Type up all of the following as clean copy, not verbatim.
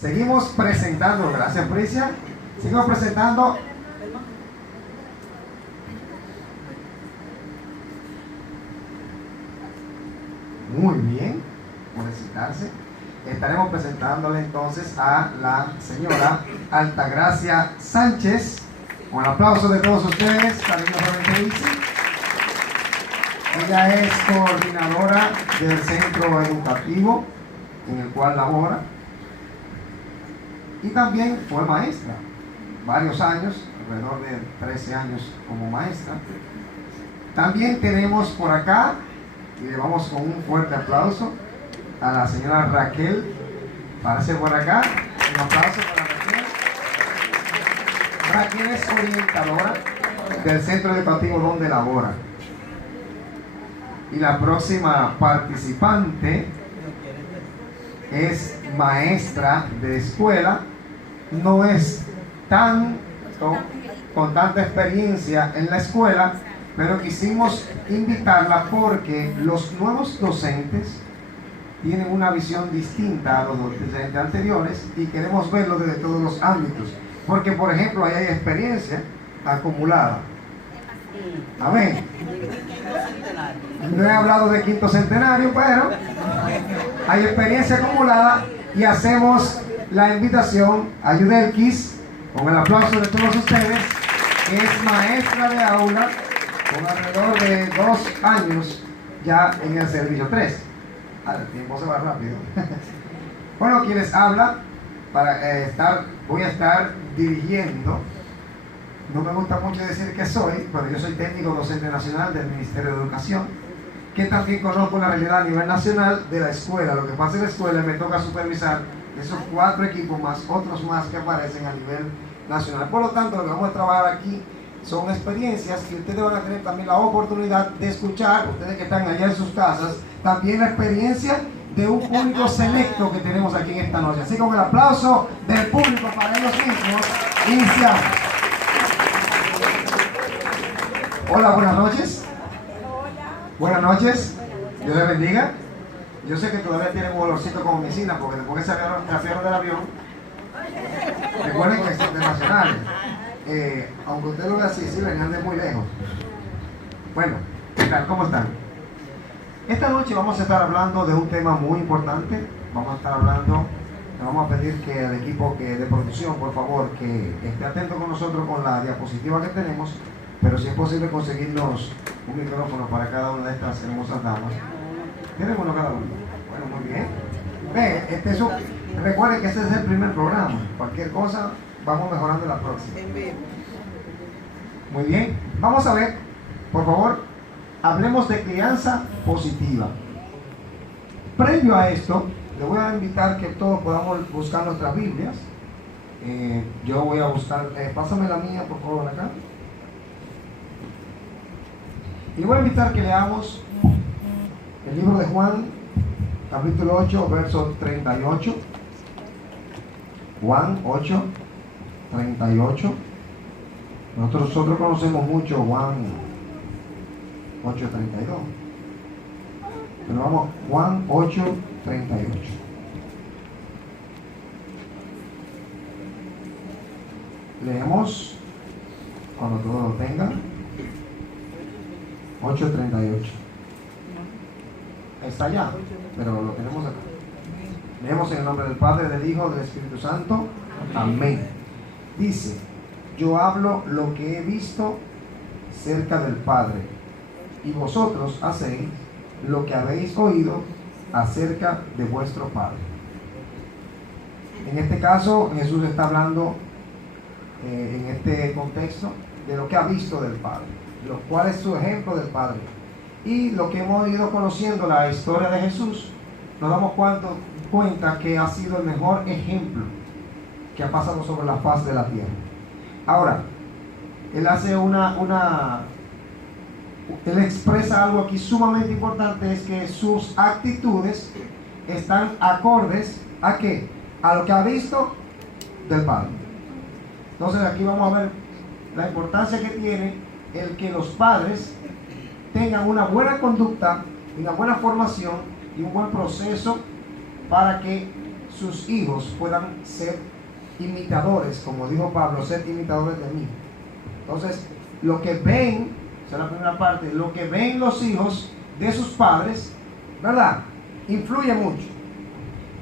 Seguimos presentando, gracias Pricia. Seguimos presentando. Muy bien, puede sentarse. Estaremos presentándole entonces a la señora Altagracia Sánchez. Con el aplauso de todos ustedes, cariñosamente dice. Ella es coordinadora del centro educativo en el cual labora. Y también fue maestra, varios años, alrededor de 13 años como maestra. También tenemos por acá, y le vamos con un fuerte aplauso, a la señora Raquel. Parece por acá, un aplauso para Raquel. Raquel es orientadora del centro educativo donde labora. Y la próxima participante es maestra de escuela. No es con tanta experiencia en la escuela, pero quisimos invitarla porque los nuevos docentes tienen una visión distinta a los docentes anteriores y queremos verlo desde todos los ámbitos, porque por ejemplo ahí hay experiencia acumulada. Amén. No he hablado de quinto centenario, pero hay experiencia acumulada y hacemos la invitación a Yudelkis, con el aplauso de todos ustedes, que es maestra de aula con alrededor de 2 años ya en el servicio 3. El tiempo se va rápido. Bueno, quien les habla, voy a estar dirigiendo. No me gusta mucho decir que soy, pero yo soy técnico docente nacional del Ministerio de Educación, que también conozco la realidad a nivel nacional de la escuela. Lo que pasa en la escuela me toca supervisar esos 4 equipos más otros más que aparecen a nivel nacional. Por lo tanto, lo que vamos a trabajar aquí son experiencias y ustedes van a tener también la oportunidad de escuchar, ustedes que están allá en sus casas, también la experiencia de un público selecto que tenemos aquí en esta noche. Así con el aplauso del público para ellos mismos, iniciamos. Hola, buenas noches. Buenas noches. Dios les bendiga. Yo sé que todavía tienen un olorcito como medicina, porque después que se abrieron del avión, recuerden que son internacionales. Aunque usted lo vea así, sí, venían de muy lejos. Bueno, ¿qué tal? ¿Cómo están? Esta noche vamos a estar hablando de un tema muy importante. Vamos a estar hablando, le vamos a pedir que al equipo de producción, por favor, que esté atento con nosotros con la diapositiva que tenemos, pero si es posible conseguirnos un micrófono para cada una de estas hermosas damas. ¿Tienen uno cada uno? Bueno, muy bien. Recuerden que este es el primer programa. Cualquier cosa, vamos mejorando la próxima. Muy bien. Vamos a ver, por favor, hablemos de crianza positiva. Previo a esto, le voy a invitar que todos podamos buscar nuestras Biblias. Yo voy a buscar, pásame la mía, por favor, acá. Y voy a invitar que leamos el libro de Juan, capítulo 8, verso 38. Juan 8, 38. Nosotros conocemos mucho Juan 8, 32. Pero vamos, Juan 8, 38. Leemos cuando todos lo tengan. 8:38. Está allá, pero lo tenemos acá. Leemos en el nombre del Padre, del Hijo, del Espíritu Santo. Amén. Dice: yo hablo lo que he visto cerca del Padre, y vosotros hacéis lo que habéis oído acerca de vuestro Padre. En este caso, Jesús está hablando en este contexto de lo que ha visto del Padre, lo cual es su ejemplo del Padre. Y lo que hemos ido conociendo la historia de Jesús, nos damos cuenta que ha sido el mejor ejemplo que ha pasado sobre la faz de la tierra. Ahora, él hace él expresa algo aquí sumamente importante, es que sus actitudes están acordes ¿a qué? A lo que ha visto del Padre. Entonces aquí vamos a ver la importancia que tiene el que los padres tengan una buena conducta, una buena formación y un buen proceso para que sus hijos puedan ser imitadores, como dijo Pablo, ser imitadores de mí. Entonces, lo que ven, esa es la primera parte, lo que ven los hijos de sus padres, ¿verdad? Influye mucho.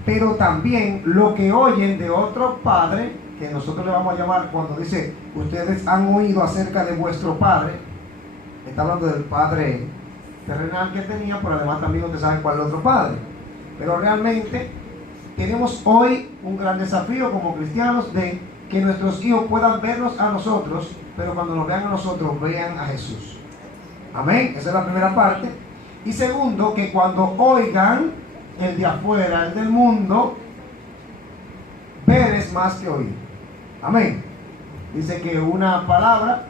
Pero también lo que oyen de otro padre, que nosotros le vamos a llamar, cuando dice, ustedes han oído acerca de vuestro padre, está hablando del padre terrenal que tenía, pero además también ustedes saben cuál es el otro padre. Pero realmente tenemos hoy un gran desafío como cristianos de que nuestros hijos puedan vernos a nosotros, pero cuando nos vean a nosotros, vean a Jesús. Amén. Esa es la primera parte. Y segundo, que cuando oigan el de afuera, el del mundo, ver es más que oír. Amén. Dice que una palabra,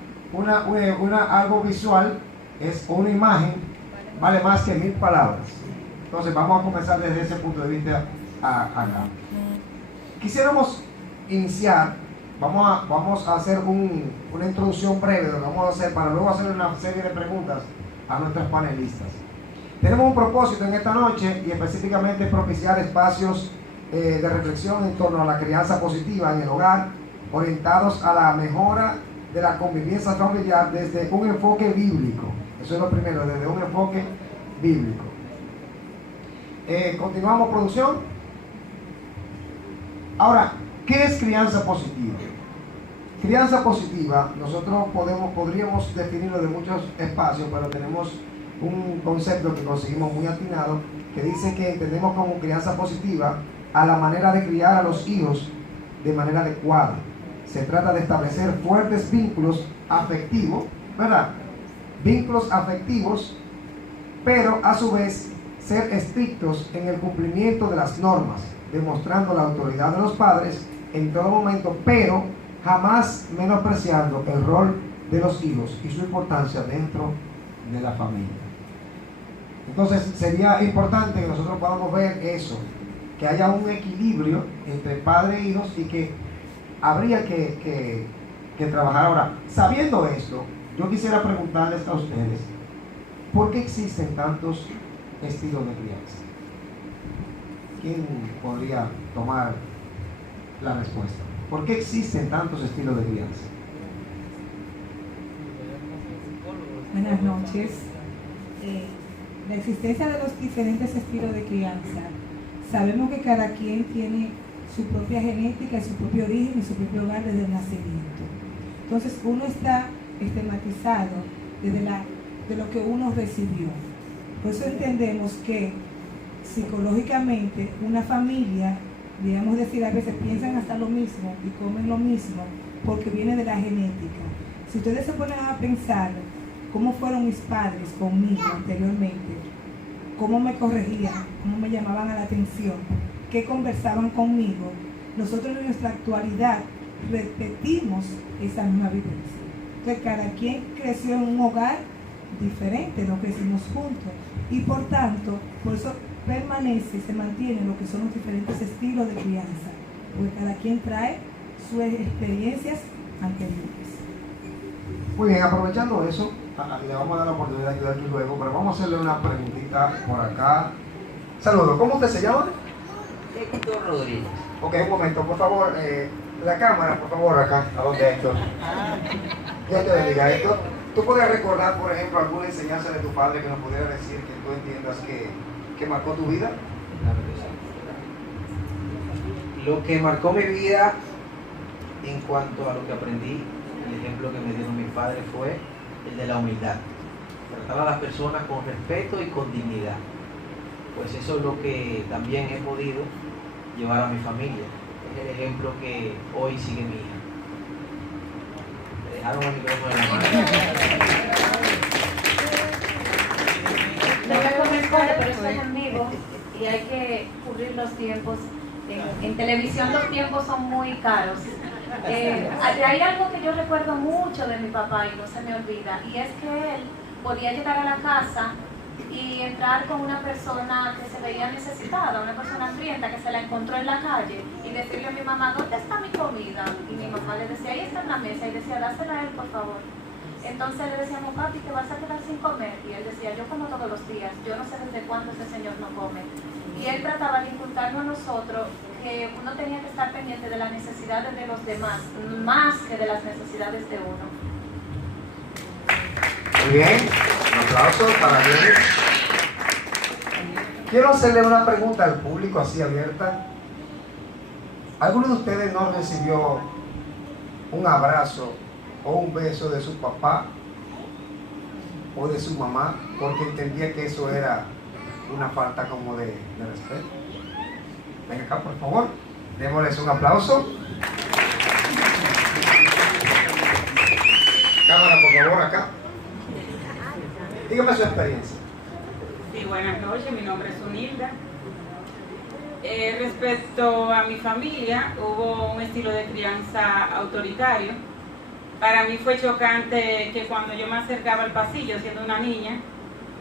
algo visual, es una imagen, vale más que 1000 palabras. Entonces vamos a comenzar desde ese punto de vista acá. Quisiéramos iniciar, vamos a hacer una introducción breve de lo que vamos a hacer para luego hacer una serie de preguntas a nuestros panelistas. Tenemos un propósito en esta noche y específicamente propiciar espacios de reflexión en torno a la crianza positiva en el hogar, orientados a la mejora de la convivencia familiar desde un enfoque bíblico. Eso es lo primero, desde un enfoque bíblico. Continuamos, producción. Ahora, ¿qué es crianza positiva? Crianza positiva, nosotros podríamos definirlo de muchos espacios, pero tenemos un concepto que conseguimos muy atinado, que dice que entendemos como crianza positiva a la manera de criar a los hijos de manera adecuada. Se trata de establecer fuertes vínculos afectivos, ¿verdad? Vínculos afectivos, pero a su vez ser estrictos en el cumplimiento de las normas, demostrando la autoridad de los padres en todo momento, pero jamás menospreciando el rol de los hijos y su importancia dentro de la familia. Entonces sería importante que nosotros podamos ver eso, que haya un equilibrio entre padre e hijos y que habría que trabajar. Ahora, sabiendo esto, yo quisiera preguntarles a ustedes, ¿por qué existen tantos estilos de crianza? ¿Quién podría tomar la respuesta? ¿Por qué existen tantos estilos de crianza? Buenas noches. La existencia de los diferentes estilos de crianza, sabemos que cada quien tiene su propia genética, su propio origen y su propio hogar desde el nacimiento. Entonces uno está estigmatizado de lo que uno recibió. Por eso entendemos que psicológicamente una familia, digamos decir, a veces piensan hasta lo mismo y comen lo mismo porque viene de la genética. Si ustedes se ponen a pensar cómo fueron mis padres conmigo anteriormente, cómo me corregían, cómo me llamaban a la atención, qué conversaban conmigo, nosotros en nuestra actualidad repetimos esa misma vivencia. Entonces cada quien creció en un hogar diferente, no crecimos juntos y por tanto, por eso permanece y se mantiene lo que son los diferentes estilos de crianza, porque cada quien trae sus experiencias anteriores. Muy bien, aprovechando eso, le vamos a dar la oportunidad de ayudar aquí luego, pero vamos a hacerle una preguntita por acá. Saludos, ¿cómo usted se llama? Héctor Rodríguez. Ok, un momento, por favor, la cámara, por favor, acá, a donde Héctor. Ya te bendiga, Héctor. ¿Tú puedes recordar, por ejemplo, alguna enseñanza de tu padre que nos pudiera decir que tú entiendas que marcó tu vida? Lo que marcó mi vida en cuanto a lo que aprendí, el ejemplo que me dieron mis padres fue el de la humildad. Tratar a las personas con respeto y con dignidad. Pues eso es lo que también he podido llevar a mi familia. Es el ejemplo que hoy sigue mi hija. Me dejaron el micrófono en la mano. No me comentar, pero estoy en vivo y hay que cubrir los tiempos. En televisión los tiempos son muy caros. Hay algo que yo recuerdo mucho de mi papá y no se me olvida, y es que él podía llegar a la casa y entrar con una persona que se veía necesitada, una persona hambrienta que se la encontró en la calle y decirle a mi mamá, ¿dónde está mi comida? Y mi mamá le decía, ahí está en la mesa, y decía, dásela a él, por favor. Entonces le decíamos, papi, te vas a quedar sin comer. Y él decía, yo como todos los días, yo no sé desde cuándo ese señor no come. Y él trataba de inculcarnos a nosotros que que uno tenía que estar pendiente de las necesidades de los demás, más que de las necesidades de uno. Muy bien, un aplauso para Jenny. Quiero hacerle una pregunta al público así abierta. ¿Alguno de ustedes no recibió un abrazo o un beso de su papá o de su mamá porque entendía que eso era una falta como de respeto? Venga acá, por favor, démosles un aplauso. Cámara, por favor, acá. Dígame su experiencia. Sí, buenas noches, mi nombre es Unilda. Respecto a mi familia, hubo un estilo de crianza autoritario. Para mí fue chocante que cuando yo me acercaba al pasillo siendo una niña,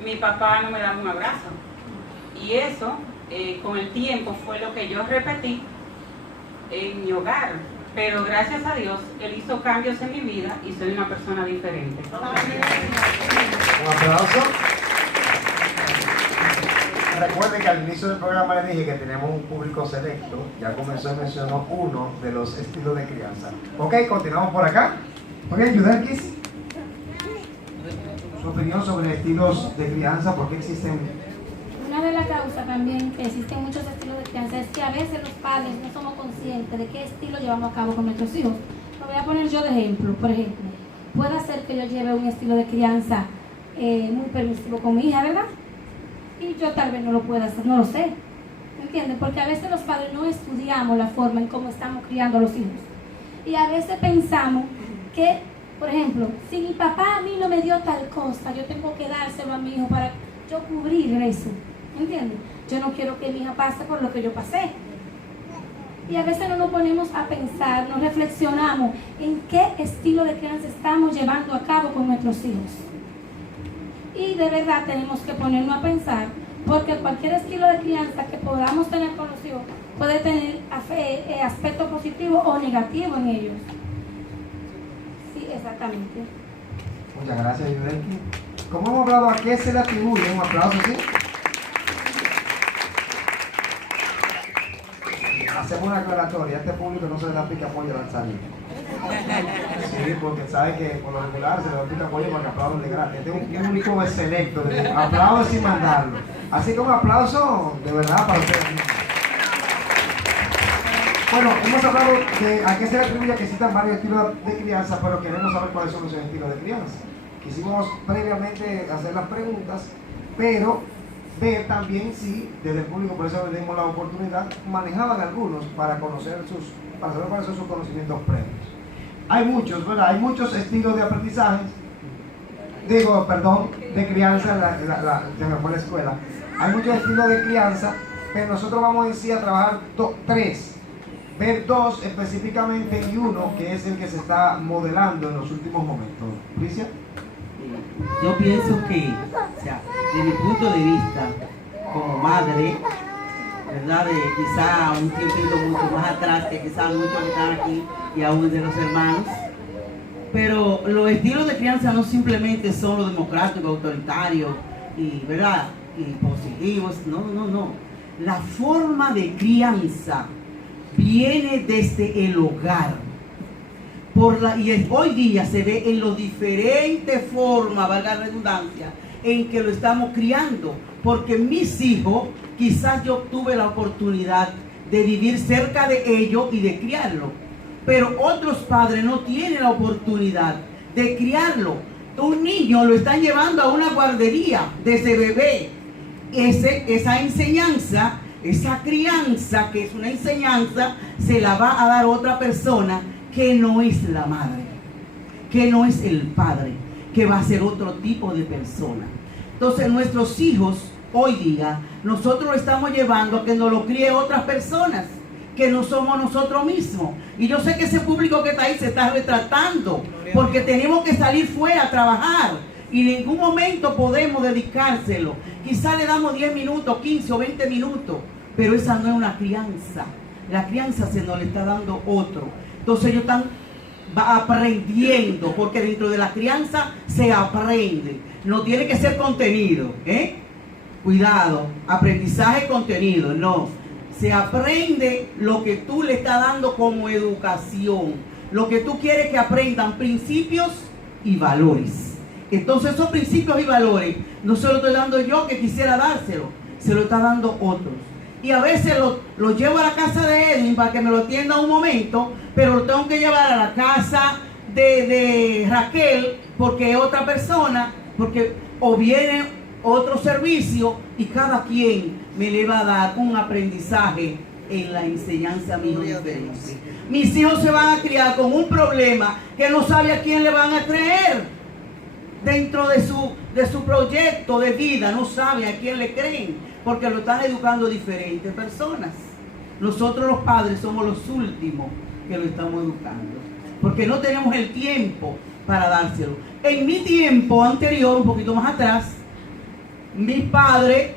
mi papá no me daba un abrazo. Y eso, con el tiempo, fue lo que yo repetí en mi hogar. Pero gracias a Dios, Él hizo cambios en mi vida y soy una persona diferente. Un aplauso. Recuerden que al inicio del programa les dije que tenemos un público selecto. Ya comenzó y mencionó uno de los estilos de crianza. Ok, continuamos por acá. Ok, Yudelkis, su opinión sobre estilos de crianza, ¿por qué existen? Una de las causas también que existen muchos estilos de crianza es que a veces los padres no somos conscientes de qué estilo llevamos a cabo con nuestros hijos. Lo voy a poner yo de ejemplo. Por ejemplo, puede ser que yo lleve un estilo de crianza muy permisivo con mi hija, ¿verdad? Y yo tal vez no lo pueda hacer, no lo sé. ¿Me entienden? Porque a veces los padres no estudiamos la forma en cómo estamos criando a los hijos. Y a veces pensamos que, por ejemplo, si mi papá a mí no me dio tal cosa, yo tengo que dárselo a mi hijo para yo cubrir eso. ¿Me entienden? Yo no quiero que mi hija pase por lo que yo pasé. Y a veces no nos ponemos a pensar, no reflexionamos en qué estilo de crianza estamos llevando a cabo con nuestros hijos. Y de verdad tenemos que ponernos a pensar, porque cualquier estilo de crianza que podamos tener con los hijos puede tener aspecto positivo o negativo en ellos. Sí, exactamente. Muchas gracias, Yudelki. Como hemos hablado, ¿a qué se le atribuye? Un aplauso, ¿sí? Hacemos una aclaratoria. A este público no se le da pica pollo al salir. Sí, porque sabe que por lo regular se le da pica pollo para que aplaudan de gratis. Este es un público selecto. Aplausos sin mandarlo. Así que un aplauso de verdad para ustedes. Bueno, hemos hablado de a qué se le atribuye que existan varios estilos de crianza, pero queremos saber cuáles son esos estilos de crianza. Quisimos previamente hacer las preguntas, pero ver también si desde el público, por eso le dimos la oportunidad, manejaban algunos para conocer para saber cuáles son sus conocimientos previos. Hay muchos, ¿verdad? Hay muchos estilos de aprendizaje, de crianza, se me fue la escuela. Hay muchos estilos de crianza, pero nosotros vamos en sí a trabajar tres. Ver dos específicamente y uno que es el que se está modelando en los últimos momentos. ¿Alicia? Yo pienso que, o sea, de mi punto de vista, como madre, ¿verdad? De quizá un tiempito mucho más atrás, que quizá muchos que están aquí y aún de los hermanos, pero los estilos de crianza no simplemente son los democráticos, autoritarios y, ¿verdad? Y positivos, no. La forma de crianza viene desde el hogar. Y hoy día se ve en las diferentes formas, valga la redundancia, en que lo estamos criando. Porque mis hijos, quizás yo tuve la oportunidad de vivir cerca de ellos y de criarlo. Pero otros padres no tienen la oportunidad de criarlo. Un niño lo están llevando a una guardería desde bebé. Esa enseñanza, esa crianza, que es una enseñanza, se la va a dar otra persona que no es la madre, que no es el padre, que va a ser otro tipo de persona. Entonces nuestros hijos hoy día, nosotros lo estamos llevando a que nos lo críe otras personas, que no somos nosotros mismos. Y yo sé que ese público que está ahí se está retratando, porque tenemos que salir fuera a trabajar y en ningún momento podemos dedicárselo. Quizá le damos 10 minutos, 15 o 20 minutos, pero esa no es una crianza. La crianza se nos le está dando otro. Entonces ellos están aprendiendo, porque dentro de la crianza se aprende. No tiene que ser contenido, Cuidado, aprendizaje, contenido, no. Se aprende lo que tú le estás dando como educación. Lo que tú quieres que aprendan, principios y valores. Entonces esos principios y valores no se los estoy dando yo que quisiera dárselo, se lo está dando otros. Y a veces lo llevo a la casa de Edwin para que me lo atienda un momento, pero lo tengo que llevar a la casa de Raquel porque es otra persona, porque o viene otro servicio y cada quien me le va a dar un aprendizaje en la enseñanza a mi hijo diferente. Mis hijos se van a criar con un problema que no sabe a quién le van a creer dentro de su proyecto de vida, no sabe a quién le creen, porque lo están educando diferentes personas. Nosotros los padres somos los últimos que lo estamos educando, porque no tenemos el tiempo para dárselo. En mi tiempo anterior, un poquito más atrás, mis padres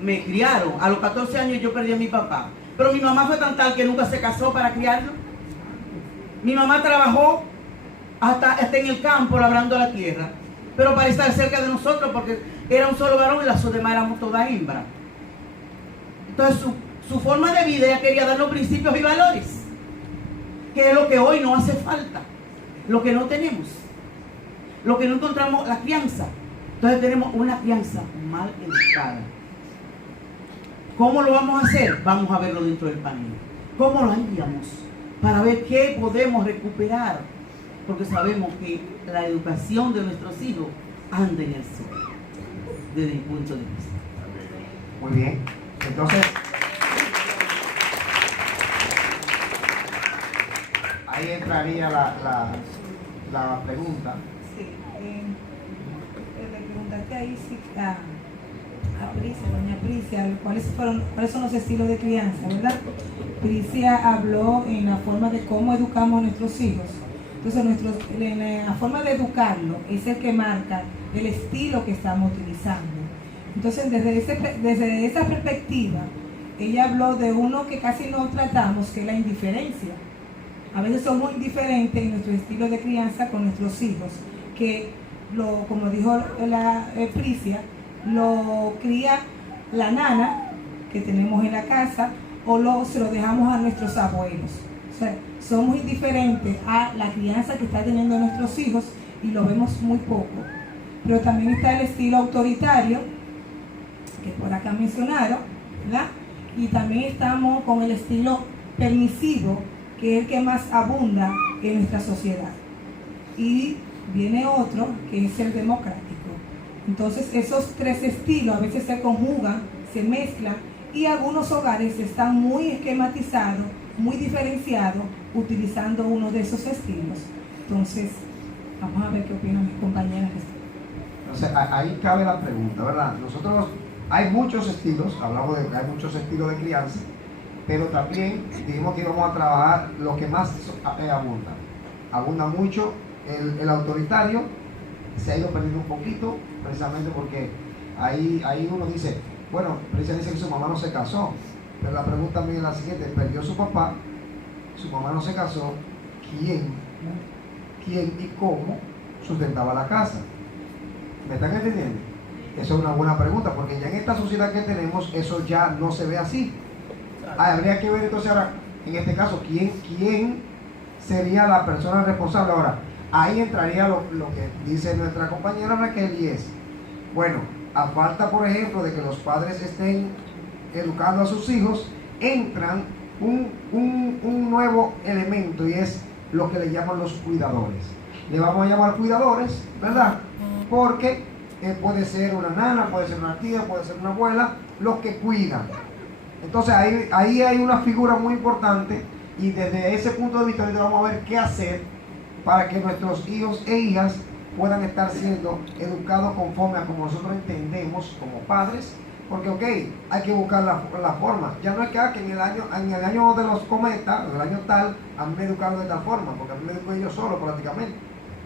me criaron. A los 14 años yo perdí a mi papá, pero mi mamá fue tan tal que nunca se casó para criarlo. Mi mamá trabajó hasta en el campo labrando la tierra, pero para estar cerca de nosotros, porque era un solo varón y las demás éramos todas hembras. Entonces su forma de vida, ella quería darnos principios y valores, que es lo que hoy no hace falta, lo que no tenemos, lo que no encontramos, la crianza. Entonces tenemos una crianza mal educada. ¿Cómo lo vamos a hacer? Vamos a verlo dentro del panel. ¿Cómo lo haríamos? Para ver qué podemos recuperar, porque sabemos que la educación de nuestros hijos anda en el suelo, desde mi punto de vista. Muy bien. Entonces, ahí entraría la pregunta. Sí, le preguntaste ahí a Pricia, doña Pricia, cuáles son los estilos de crianza, ¿verdad? Pricia habló en la forma de cómo educamos a nuestros hijos. Entonces, la forma de educarlo es el que marca el estilo que estamos utilizando. Entonces, desde esa perspectiva, ella habló de uno que casi no tratamos, que es la indiferencia. A veces somos indiferentes en nuestro estilo de crianza con nuestros hijos, que como dijo la Pricia, lo cría la nana que tenemos en la casa o se lo dejamos a nuestros abuelos. O sea, somos indiferentes a la crianza que está teniendo nuestros hijos y lo vemos muy poco. Pero también está el estilo autoritario, que por acá mencionaron, ¿verdad? Y también estamos con el estilo permisivo, que es el que más abunda en nuestra sociedad. Y viene otro, que es el democrático. Entonces esos tres estilos a veces se conjugan, se mezclan, y algunos hogares están muy esquematizados, muy diferenciados, utilizando uno de esos estilos. Entonces, vamos a ver qué opinan mis compañeras. Entonces, ahí cabe la pregunta, ¿verdad? Nosotros, hay muchos estilos, hablamos de que hay muchos estilos de crianza, pero también dijimos que íbamos a trabajar lo que más abunda. Abunda mucho el autoritario, se ha ido perdiendo un poquito, precisamente porque ahí uno dice, bueno, precisamente dice que su mamá no se casó, pero la pregunta también es la siguiente: perdió su papá, su mamá no se casó, ¿quién y cómo sustentaba la casa? ¿Me están entendiendo? Eso es una buena pregunta, porque ya en esta sociedad que tenemos, eso ya no se ve así. Habría que ver entonces ahora, en este caso, quién sería la persona responsable. Ahora, ahí entraría lo que dice nuestra compañera Raquel, y es, bueno, a falta, por ejemplo, de que los padres estén educando a sus hijos, entran un nuevo elemento, y es lo que le llaman los cuidadores. Le vamos a llamar cuidadores, ¿verdad? Porque puede ser una nana, puede ser una tía, puede ser una abuela, los que cuidan. Entonces ahí hay una figura muy importante, y desde ese punto de vista vamos a ver qué hacer para que nuestros hijos e hijas puedan estar siendo educados conforme a como nosotros entendemos como padres, porque hay que buscar la forma. Ya no es que en el año de los cometas, del año tal, a mí me educaron de tal forma, porque a mí me eduqué yo solo prácticamente,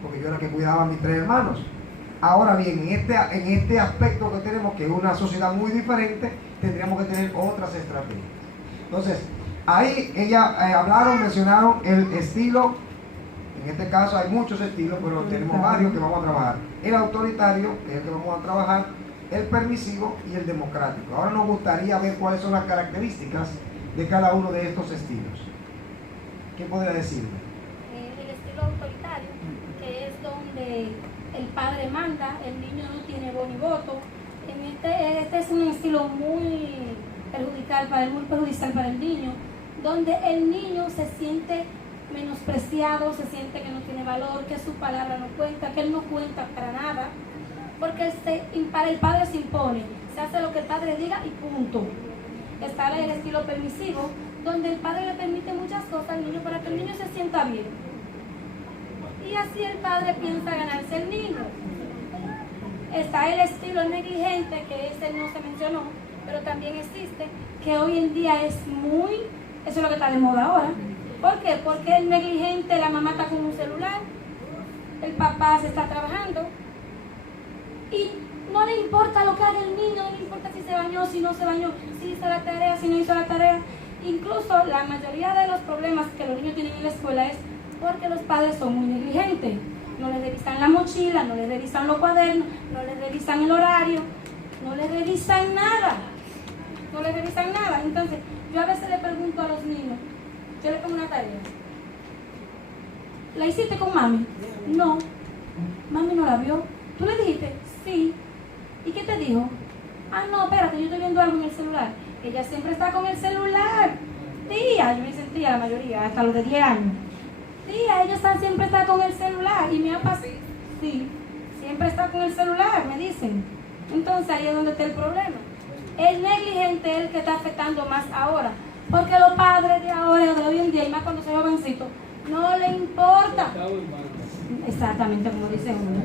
porque yo era el que cuidaba a mis 3 hermanos. Ahora bien, en este aspecto que tenemos, que es una sociedad muy diferente, tendríamos que tener otras estrategias. Entonces, ahí mencionaron el estilo. En este caso hay muchos estilos, pero tenemos varios que vamos a trabajar. El autoritario, que es el que vamos a trabajar, el permisivo y el democrático. Ahora nos gustaría ver cuáles son las características de cada uno de estos estilos. ¿Qué podría decirme? El estilo autoritario, que es donde el padre manda, el niño no tiene voz ni voto. Este es un estilo muy perjudicial para el niño, donde el niño se siente menospreciado, se siente que no tiene valor, que su palabra no cuenta, que él no cuenta para nada, porque el padre se impone, se hace lo que el padre diga y punto. Está el estilo permisivo, donde el padre le permite muchas cosas al niño para que el niño se sienta bien. Y así el padre piensa ganarse el niño. Está el estilo negligente, que ese no se mencionó, pero también existe, que hoy en día eso es lo que está de moda ahora. ¿Por qué? Porque el negligente, la mamá está con un celular, el papá se está trabajando y no le importa lo que haga el niño, no le importa si se bañó, si no se bañó, si hizo la tarea, si no hizo la tarea. Incluso la mayoría de los problemas que los niños tienen en la escuela es porque los padres son muy negligentes. No les revisan la mochila, no les revisan los cuadernos, no les revisan el horario, no les revisan nada. No les revisan nada. Entonces, yo a veces le pregunto a los niños, yo le pongo una tarea. ¿La hiciste con mami? No. Mami no la vio. ¿Tú le dijiste? Sí. ¿Y qué te dijo? Ah, no, espérate, yo estoy viendo algo en el celular. Ella siempre está con el celular. Tía, yo me dicen tía la mayoría, hasta los de 10 años. Tía, ella siempre está con el celular. Y mi papá, sí, siempre está con el celular, me dicen. Entonces ahí es donde está el problema. El negligente es el que está afectando más ahora. Porque los padres de ahora, de hoy en día, y más cuando son jovencitos, no le importa. Exactamente como dice uno.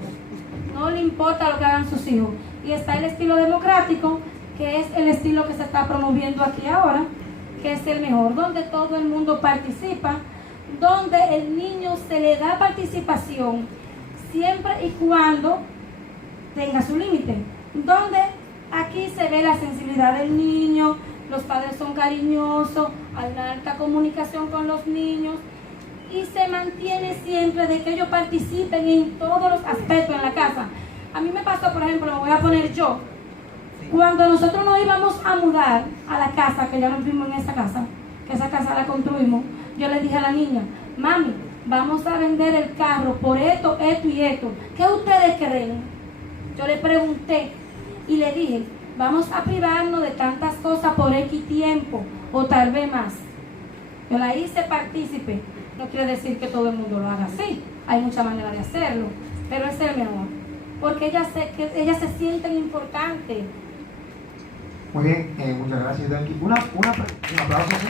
No le importa lo que hagan sus hijos. Y está el estilo democrático, que es el estilo que se está promoviendo aquí ahora, que es el mejor, donde todo el mundo participa, donde el niño se le da participación siempre y cuando tenga su límite, donde aquí se ve la sensibilidad del niño, los padres son cariñosos, hay una alta comunicación con los niños y se mantiene siempre de que ellos participen en todos los aspectos en la casa. A mí me pasó, por ejemplo, me voy a poner yo, cuando nosotros nos íbamos a mudar a la casa, que ya nos vimos en esa casa, que esa casa la construimos, yo le dije a la niña, mami, vamos a vender el carro por esto, esto y esto. ¿Qué ustedes creen? Yo le pregunté y le dije, vamos a privarnos de tantas cosas por X tiempo o tal vez más. Yo la hice partícipe. No quiere decir que todo el mundo lo haga así. Hay muchas maneras de hacerlo, pero es el mejor. Porque ellas se sienten importantes. Muy bien, muchas gracias, Danky. Un aplauso, ¿sí?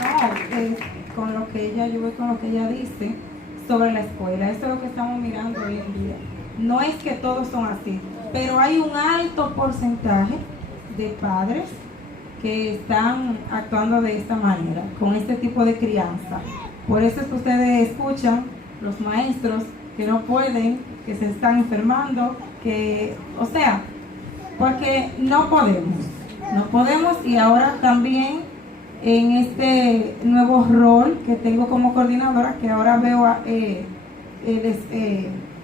No, con lo que ella dice sobre la escuela, eso es lo que estamos mirando hoy en día. No es que todos son así, pero hay un alto porcentaje de padres que están actuando de esta manera, con este tipo de crianza. Por eso es que ustedes escuchan los maestros que no pueden, que se están enfermando, porque no podemos y ahora también en este nuevo rol que tengo como coordinadora, que ahora veo,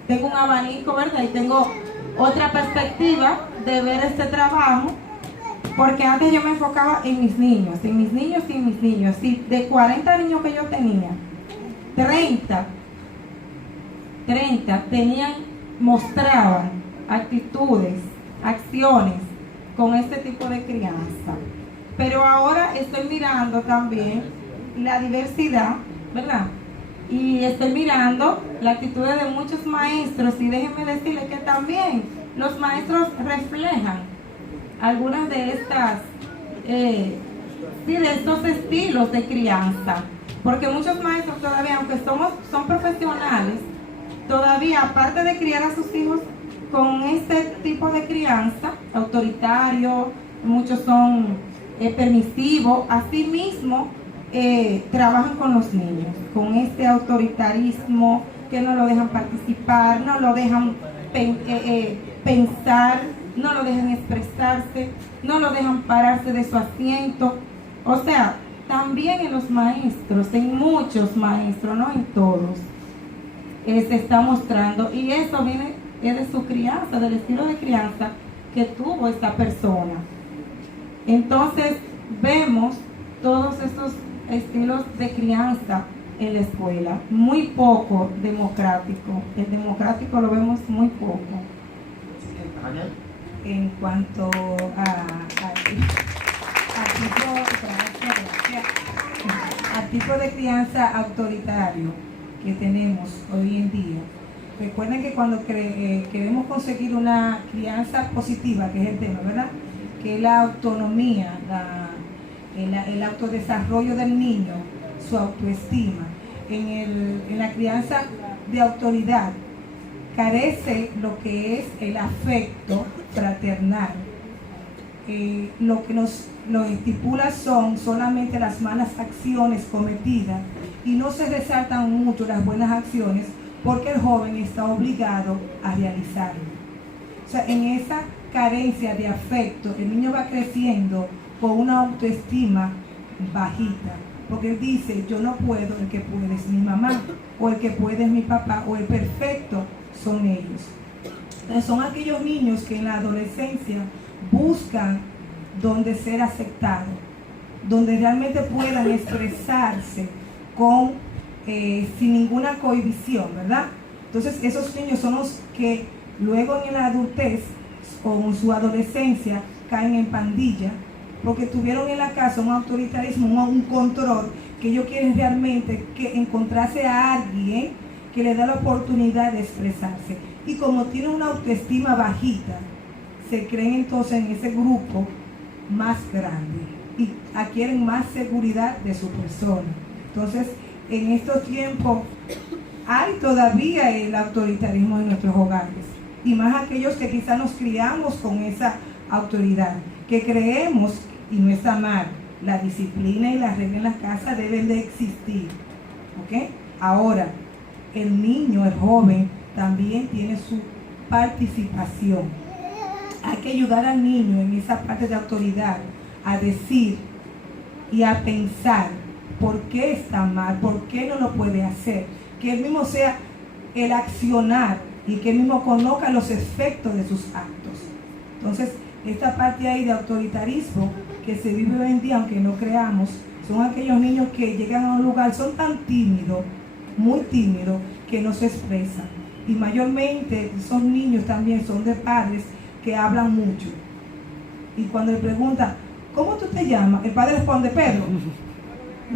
tengo un abanico, ¿verdad? Y tengo otra perspectiva de ver este trabajo, porque antes yo me enfocaba en mis niños. Si de 40 niños que yo tenía, 30 mostraban actitudes, acciones con este tipo de crianza. Pero ahora estoy mirando también la diversidad, ¿verdad? Y estoy mirando la actitud de muchos maestros y déjenme decirles que también los maestros reflejan algunas de estas, de estos estilos de crianza. Porque muchos maestros todavía, aunque son profesionales, todavía aparte de criar a sus hijos con este tipo de crianza, autoritario, muchos son permisivos, asimismo trabajan con los niños, con este autoritarismo que no lo dejan participar, no lo dejan pensar, no lo dejan expresarse, no lo dejan pararse de su asiento. O sea, también en los maestros, en muchos maestros, no en todos, se está mostrando, y eso viene de su crianza, del estilo de crianza que tuvo esta persona. Entonces vemos todos estos estilos de crianza en la escuela, muy poco democrático. El democrático lo vemos muy poco. En cuanto al tipo de crianza autoritario que tenemos hoy en día. Recuerden que cuando queremos conseguir una crianza positiva, que es el tema, ¿verdad? Que es la autonomía, el autodesarrollo del niño, su autoestima. En la crianza de autoridad carece lo que es el afecto fraternal. Lo que lo estipula son solamente las malas acciones cometidas y no se resaltan mucho las buenas acciones porque el joven está obligado a realizarlo. O sea, en esa carencia de afecto, el niño va creciendo con una autoestima bajita, porque él dice, yo no puedo, el que puede es mi mamá, o el que puede es mi papá, o el perfecto son ellos. Entonces, son aquellos niños que en la adolescencia buscan donde ser aceptados, donde realmente puedan expresarse sin ninguna cohibición, ¿verdad? Entonces esos niños son los que luego en la adultez o en su adolescencia caen en pandilla, porque tuvieron en la casa un autoritarismo, un control, que ellos quieren realmente encontrarse a alguien que le da la oportunidad de expresarse. Y como tienen una autoestima bajita, se creen entonces en ese grupo más grande y adquieren más seguridad de su persona. Entonces, en estos tiempos hay todavía el autoritarismo en nuestros hogares, y más aquellos que quizás nos criamos con esa autoridad, que creemos, y no está mal, la disciplina y la regla en la casa deben de existir, ¿ok? Ahora, el niño, el joven, también tiene su participación. Hay que ayudar al niño en esa parte de autoridad a decir y a pensar por qué está mal, por qué no lo puede hacer, que él mismo sea el accionar y que él mismo conozca los efectos de sus actos. Entonces, esta parte ahí de autoritarismo que se vive hoy en día, aunque no creamos, son aquellos niños que llegan a un lugar, son tan tímidos, muy tímidos, que no se expresan. Y mayormente esos niños también son de padres que hablan mucho. Y cuando le preguntan, ¿cómo tú te llamas? El padre responde, Pedro.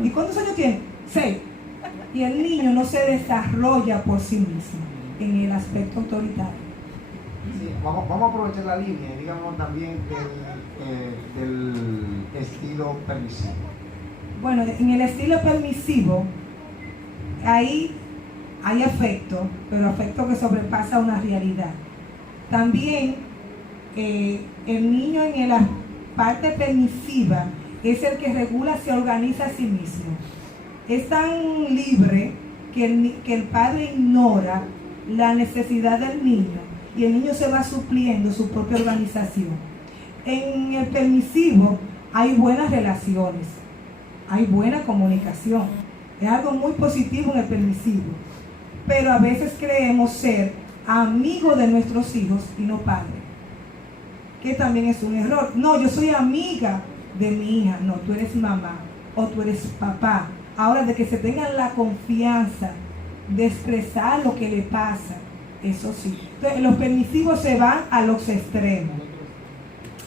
¿Y cuántos años tiene? 6. Y el niño no se desarrolla por sí mismo en el aspecto autoritario. Sí, vamos a aprovechar la línea, digamos también del estilo permisivo. Bueno, en el estilo permisivo, ahí hay afecto, pero afecto que sobrepasa una realidad. También el niño en la parte permisiva es el que regula, se organiza a sí mismo. Es tan libre que el padre ignora la necesidad del niño y el niño se va supliendo su propia organización. En el permisivo hay buenas relaciones, hay buena comunicación, es algo muy positivo en el permisivo, pero a veces creemos ser amigos de nuestros hijos y no padres, que también es un error. No, yo soy amiga de mi hija. No, tú eres mamá o tú eres papá. Ahora, de que se tengan la confianza de expresar lo que le pasa, eso sí. Entonces, los permisivos se van a los extremos.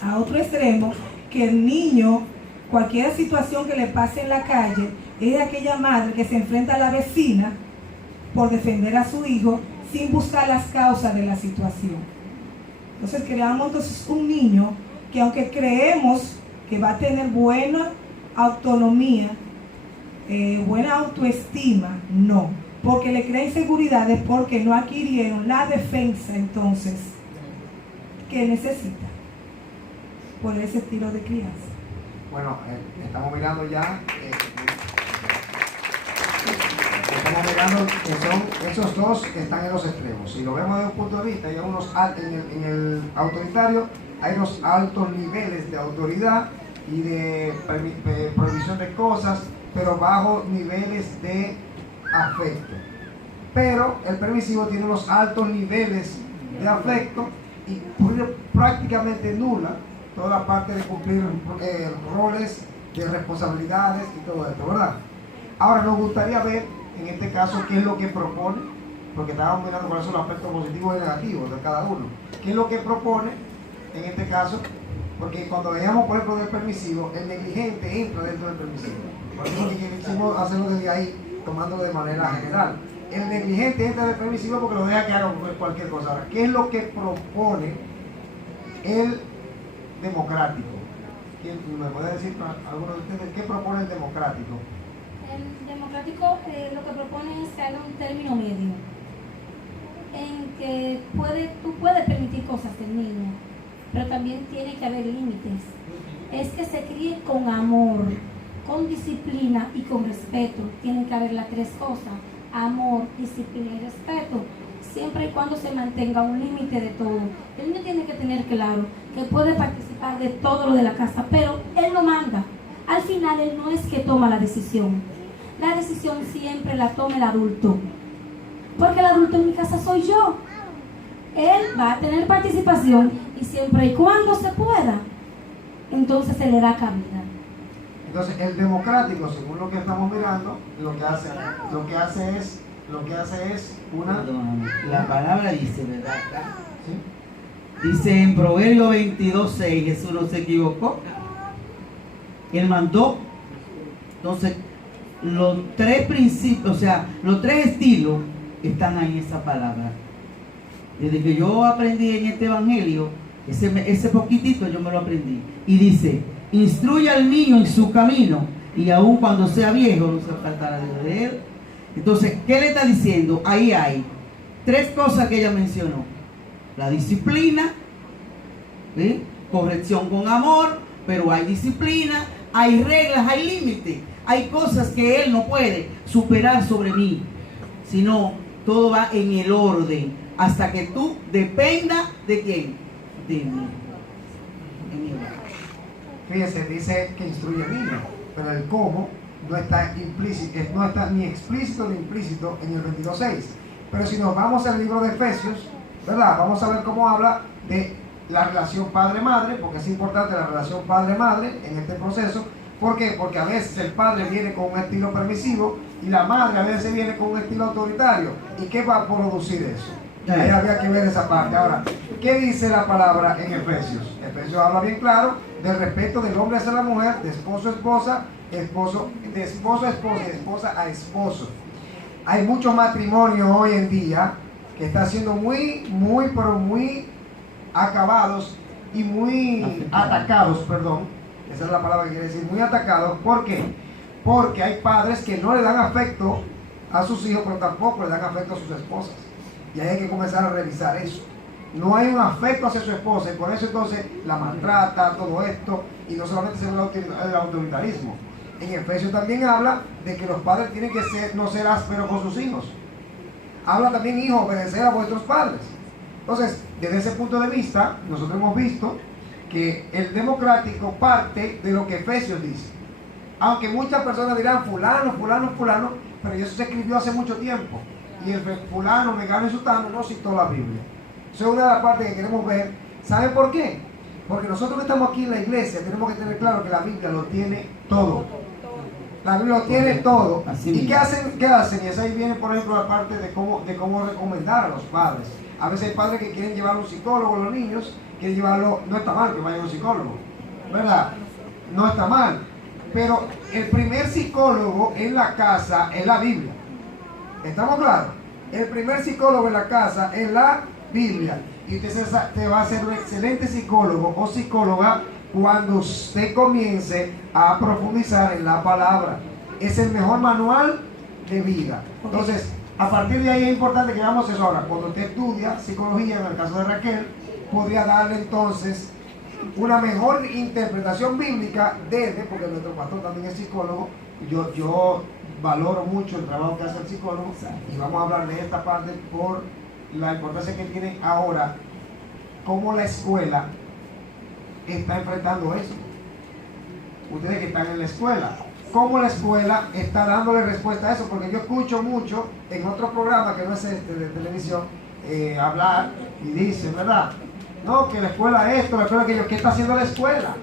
A otro extremo, que el niño, cualquier situación que le pase en la calle, es de aquella madre que se enfrenta a la vecina por defender a su hijo sin buscar las causas de la situación. Entonces creamos entonces un niño que, aunque creemos que va a tener buena autonomía, buena autoestima, no, porque le crea inseguridades, porque no adquirieron la defensa entonces que necesita por ese estilo de crianza. Bueno, estamos mirando ya, estamos mirando que son esos dos que están en los extremos. Si lo vemos desde un punto de vista, hay unos en el autoritario hay unos altos niveles de autoridad y de prohibición de cosas, pero bajos niveles de afecto. Pero el permisivo tiene unos altos niveles de afecto y prácticamente nula toda la parte de cumplir roles, de responsabilidades y todo esto, ¿verdad? Ahora nos gustaría ver, en este caso, qué es lo que propone, porque estábamos mirando cuáles son los aspectos positivos y negativos de cada uno. ¿Qué es lo que propone, en este caso? Porque cuando veamos, por ejemplo, del permisivo, el negligente entra dentro del permisivo. Por eso que quisimos hacerlo desde ahí, tomándolo de manera general. El negligente entra del permisivo porque lo deja que haga cualquier cosa. Ahora, ¿qué es lo que propone el democrático? ¿Quién me puede decir, alguno de ustedes, qué propone el democrático? El democrático lo que propone es que haga un término medio, en que tú puedes permitir cosas del niño, pero también tiene que haber límites. Es que se críe con amor, con disciplina y con respeto. Tienen que haber las tres cosas: amor, disciplina y respeto, siempre y cuando se mantenga un límite de todo. El niño tiene que tener claro que puede participar de todo lo de la casa, pero él no manda. Al final él no es que toma la decisión. La decisión siempre la toma el adulto, porque el adulto en mi casa soy yo. Él va a tener participación y siempre y cuando se pueda, entonces se le da cabida. Entonces, el democrático, según lo que estamos mirando, lo que hace es una... La palabra dice, ¿verdad? ¿Sí? Dice en Proverbio 22:6, Jesús no se equivocó. Él mandó. Entonces, los tres principios, o sea, los tres estilos están ahí en esa palabra. Desde que yo aprendí en este evangelio, ese poquitito yo me lo aprendí. Y dice: instruye al niño en su camino, y aun cuando sea viejo no se apartará de él. Entonces, ¿qué le está diciendo? Ahí hay tres cosas que ella mencionó: la disciplina, ¿sí? Corrección con amor, pero hay disciplina, hay reglas, hay límites, hay cosas que él no puede superar sobre mí, sino todo va en el orden, hasta que tú dependas de quién, de mí, en mi hogar. Fíjense, dice que instruye al niño, pero el cómo no está implícito, no está ni explícito ni implícito en el 22:6. Pero si nos vamos al libro de Efesios, ¿verdad? Vamos a ver cómo habla de la relación padre-madre, porque es importante la relación padre-madre en este proceso. ¿Por qué? Porque a veces el padre viene con un estilo permisivo y la madre a veces viene con un estilo autoritario. ¿Y qué va a producir eso? Ahí había que ver esa parte. Ahora, ¿qué dice la palabra en Efesios? Efesios habla bien claro del respeto del hombre hacia la mujer, de esposo a esposa, de esposo a esposa y de esposa a esposo. Hay muchos matrimonios hoy en día que están siendo muy acabados y muy atacados, perdón. Esa es la palabra que quiere decir, muy atacados. ¿Por qué? Porque hay padres que no le dan afecto a sus hijos, pero tampoco le dan afecto a sus esposas. Y ahí hay que comenzar a revisar eso. No hay un afecto hacia su esposa y por eso entonces la maltrata, todo esto, y no solamente se ve el autoritarismo. En Efesios también habla de que los padres tienen que no ser ásperos con sus hijos. Habla también, hijos, obedecer a vuestros padres. Entonces, desde ese punto de vista, nosotros hemos visto que el democrático parte de lo que Efesios dice. Aunque muchas personas dirán fulano, pero eso se escribió hace mucho tiempo. Y el fulano, megano y sutano no citó la Biblia. Eso es una de las partes que queremos ver. ¿Saben por qué? Porque nosotros que estamos aquí en la iglesia tenemos que tener claro que la Biblia lo tiene todo. La Biblia lo tiene todo. ¿Y qué hacen? Y eso ahí viene, por ejemplo, la parte de cómo recomendar a los padres. A veces hay padres que quieren llevar a un psicólogo a los niños, quieren llevarlo, no está mal que vaya a un psicólogo, ¿verdad? No está mal. Pero el primer psicólogo en la casa es la Biblia. ¿Estamos claros? El primer psicólogo en la casa es la Biblia. Y usted te va a ser un excelente psicólogo o psicóloga cuando usted comience a profundizar en la palabra. Es el mejor manual de vida. Entonces, a partir de ahí es importante que hagamos eso ahora. Cuando usted estudia psicología, en el caso de Raquel, podría darle entonces una mejor interpretación bíblica porque nuestro pastor también es psicólogo. Yo valoro mucho el trabajo que hace el psicólogo y vamos a hablar de esta parte por la importancia que tiene ahora, cómo la escuela está enfrentando eso. Ustedes que están en la escuela, cómo la escuela está dándole respuesta a eso, porque yo escucho mucho en otro programa que no es este de televisión hablar y dicen, ¿verdad? No, que la escuela esto, la escuela aquello. ¿Qué está haciendo la escuela?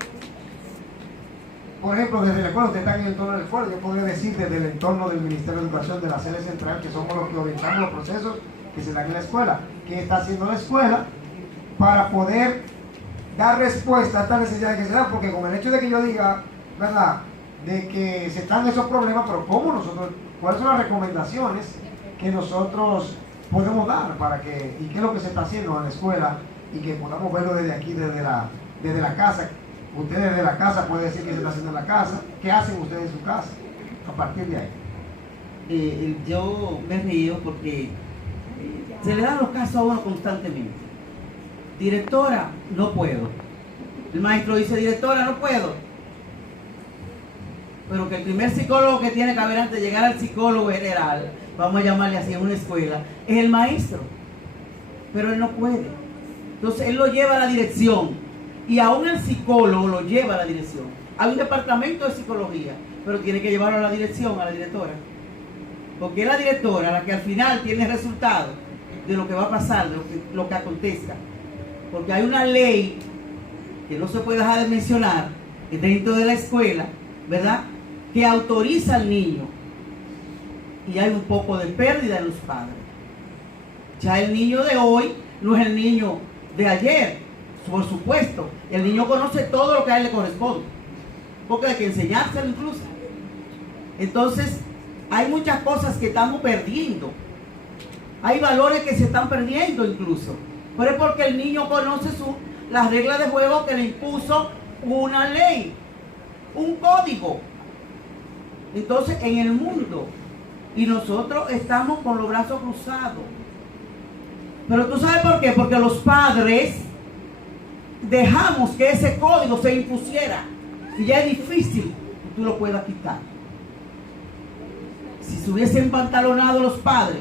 Por ejemplo, desde la escuela, usted está en el entorno de la escuela, yo podría decir desde el entorno del Ministerio de Educación, de la sede central, que somos los que orientamos los procesos que se dan en la escuela. ¿Qué está haciendo la escuela para poder dar respuesta a estas necesidades que se dan? Porque con el hecho de que yo diga, ¿verdad?, de que se están esos problemas, pero ¿cómo nosotros, cuáles son las recomendaciones que nosotros podemos dar para que, y qué es lo que se está haciendo en la escuela, y que podamos verlo desde aquí, desde la casa? Ustedes desde la casa pueden decir qué se está haciendo en la casa, qué hacen ustedes en su casa, a partir de ahí. Yo me río porque se le dan los casos a uno constantemente. Directora, no puedo. El maestro dice, directora, no puedo. Pero que el primer psicólogo que tiene que haber antes de llegar al psicólogo general, vamos a llamarle así en una escuela, es el maestro. Pero él no puede. Entonces él lo lleva a la dirección. Y aún el psicólogo lo lleva a la dirección. Hay un departamento de psicología, pero tiene que llevarlo a la dirección, a la directora. Porque es la directora la que al final tiene el resultado de lo que va a pasar, de lo que acontezca. Porque hay una ley que no se puede dejar de mencionar dentro de la escuela, ¿verdad?, que autoriza al niño. Y hay un poco de pérdida en los padres. Ya el niño de hoy no es el niño de ayer, por supuesto. El niño conoce todo lo que a él le corresponde, porque hay que enseñárselo incluso. Entonces, hay muchas cosas que estamos perdiendo. Hay valores que se están perdiendo incluso. Pero es porque el niño conoce las reglas de juego que le impuso una ley, un código. Entonces, en el mundo, y nosotros estamos con los brazos cruzados. Pero ¿tú sabes por qué? Porque los padres dejamos que ese código se impusiera, y ya es difícil que tú lo puedas quitar. Si se hubiesen empantalonado los padres,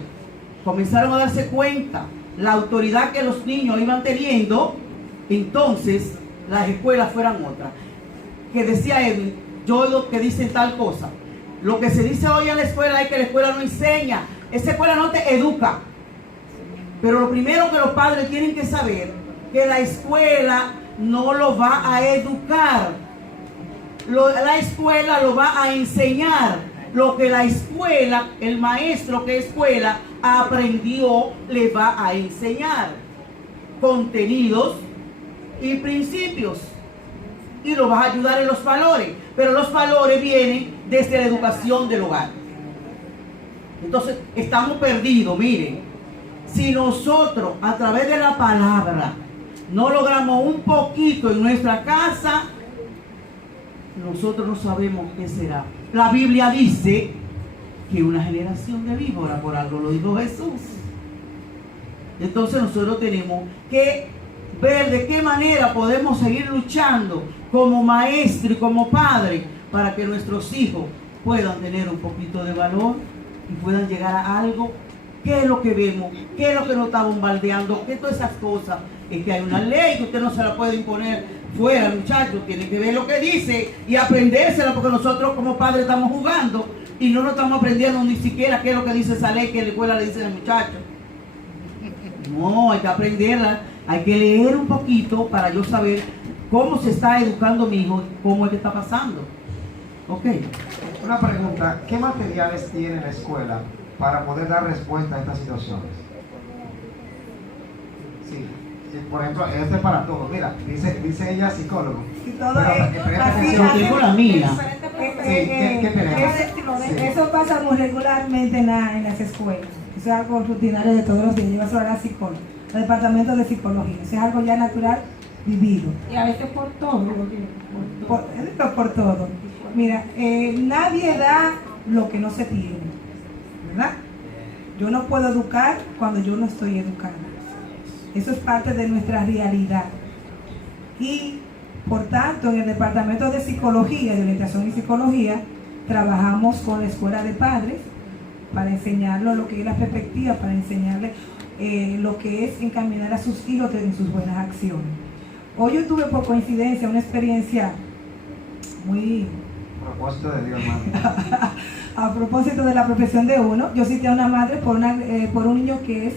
comenzaron a darse cuenta la autoridad que los niños iban teniendo, entonces las escuelas fueran otras. Que decía Edwin, yo oigo que dicen tal cosa. Lo que se dice hoy en la escuela es que la escuela no enseña, esa escuela no te educa. Pero lo primero que los padres tienen que saber, que la escuela no lo va a educar. La escuela lo va a enseñar. Lo que la escuela, el maestro que escuela aprendió, le va a enseñar. Contenidos y principios. Y lo va a ayudar en los valores. Pero los valores vienen desde la educación del hogar. Entonces, estamos perdidos, miren. Si nosotros, a través de la palabra, no logramos un poquito en nuestra casa, nosotros no sabemos qué será. La Biblia dice que una generación de víboras, por algo lo dijo Jesús. Entonces nosotros tenemos que ver de qué manera podemos seguir luchando como maestro y como padre para que nuestros hijos puedan tener un poquito de valor y puedan llegar a algo. ¿Qué es lo que vemos? ¿Qué es lo que nos está bombardeando? ¿Qué todas esas cosas? Es que hay una ley que usted no se la puede imponer fuera, muchachos. Tiene que ver lo que dice y aprendérsela, porque nosotros como padres estamos jugando y no nos estamos aprendiendo ni siquiera qué es lo que dice esa ley que en la escuela le dicen al muchacho. No, hay que aprenderla, hay que leer un poquito para yo saber cómo se está educando mi hijo, cómo es que está pasando. Ok. Una pregunta, ¿qué materiales tiene la escuela para poder dar respuesta a estas situaciones? Sí, por ejemplo, esto es para todos. Mira, dice ella psicólogo. Y todo Pero, presta atención. Yo tengo la mía. ¿Qué tenemos? Sí. Eso pasa muy regularmente en las escuelas. Eso es algo rutinario de todos los días. Yo voy a hablar a psicólogo, al departamento de psicología. Eso es algo ya natural, vivido. Y a veces por todo. Por todo. Mira, nadie da lo que no se tiene, ¿verdad? Yo no puedo educar cuando yo no estoy educando. Eso es parte de nuestra realidad. Y, por tanto, en el departamento de psicología, de orientación y psicología, trabajamos con la escuela de padres para enseñarles lo que es la perspectiva, para enseñarles lo que es encaminar a sus hijos en sus buenas acciones. Hoy yo tuve por coincidencia una experiencia muy... A propósito de Dios, hermano. A propósito de la profesión de uno, yo cité a una madre por un niño que es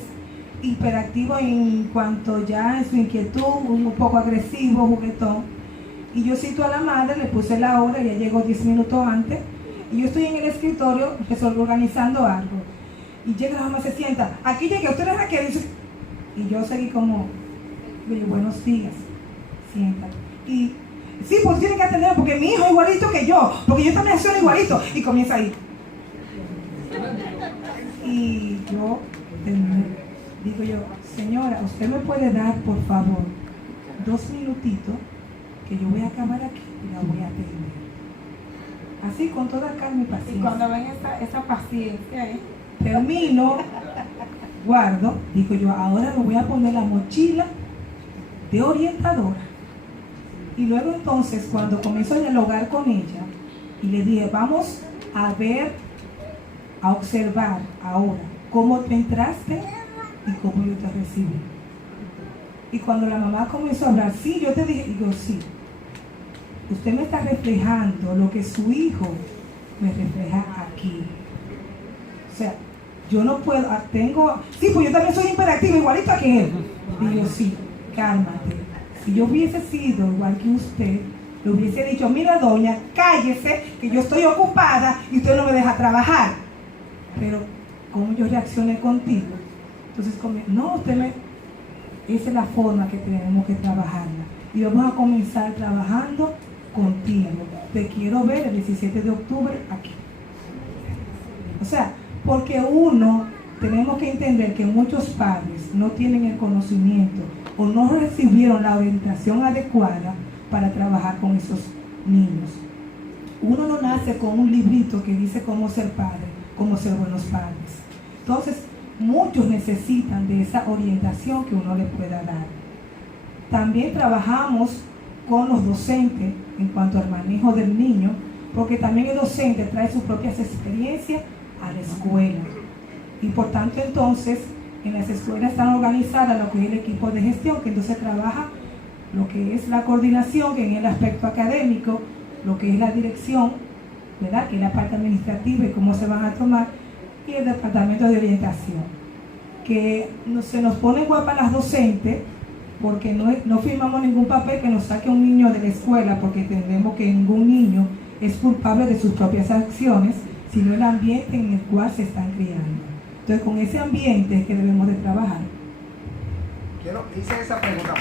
hiperactivo en cuanto ya en su inquietud, un poco agresivo, juguetón. Y yo cito a la madre, le puse la hora, ella llegó 10 minutos antes, y yo estoy en el escritorio organizando algo. Y llega la mamá, se sienta, aquí llegué, usted es Raquel, y yo seguí como, digo, buenos días, siéntate. Y sí, pues tiene que atender, porque mi hijo es igualito que yo, porque yo también soy igualito, y comienza ahí. Y yo digo yo, señora, usted me puede dar, por favor, 2 minutitos, que yo voy a acabar aquí y la voy a atender. Así, con toda calma y paciencia. Y cuando ven esa paciencia, termino, guardo, digo yo, ahora me voy a poner la mochila de orientadora. Y luego entonces, cuando comienzo a dialogar con ella, y le dije, vamos a ver, a observar ahora cómo tú entraste y cómo yo te recibí. Y cuando la mamá comenzó a hablar, sí, yo te dije, digo, sí, usted me está reflejando lo que su hijo me refleja aquí. O sea, yo no puedo, sí, pues yo también soy hiperactiva, igualito que él. Digo, sí, cálmate. Si yo hubiese sido igual que usted, le hubiese dicho, mira doña, cállese, que yo estoy ocupada y usted no me deja trabajar. Pero, ¿cómo yo reaccioné contigo? Entonces, no, esa es la forma que tenemos que trabajarla. Y vamos a comenzar trabajando contigo. Te quiero ver el 17 de octubre aquí. O sea, porque tenemos que entender que muchos padres no tienen el conocimiento o no recibieron la orientación adecuada para trabajar con esos niños. Uno no nace con un librito que dice cómo ser padre, cómo ser buenos padres. Entonces, muchos necesitan de esa orientación que uno les pueda dar. También trabajamos con los docentes en cuanto al manejo del niño, porque también el docente trae sus propias experiencias a la escuela. Y por tanto, entonces, en las escuelas están organizadas lo que es el equipo de gestión, que entonces trabaja lo que es la coordinación, que en el aspecto académico, lo que es la dirección, ¿verdad?, que es la parte administrativa y cómo se van a tomar, y el departamento de orientación, que se nos pone guapas las docentes, porque no firmamos ningún papel que nos saque un niño de la escuela, porque entendemos que ningún niño es culpable de sus propias acciones, sino el ambiente en el cual se están criando. Entonces, con ese ambiente es que debemos de trabajar. Hice esa pregunta,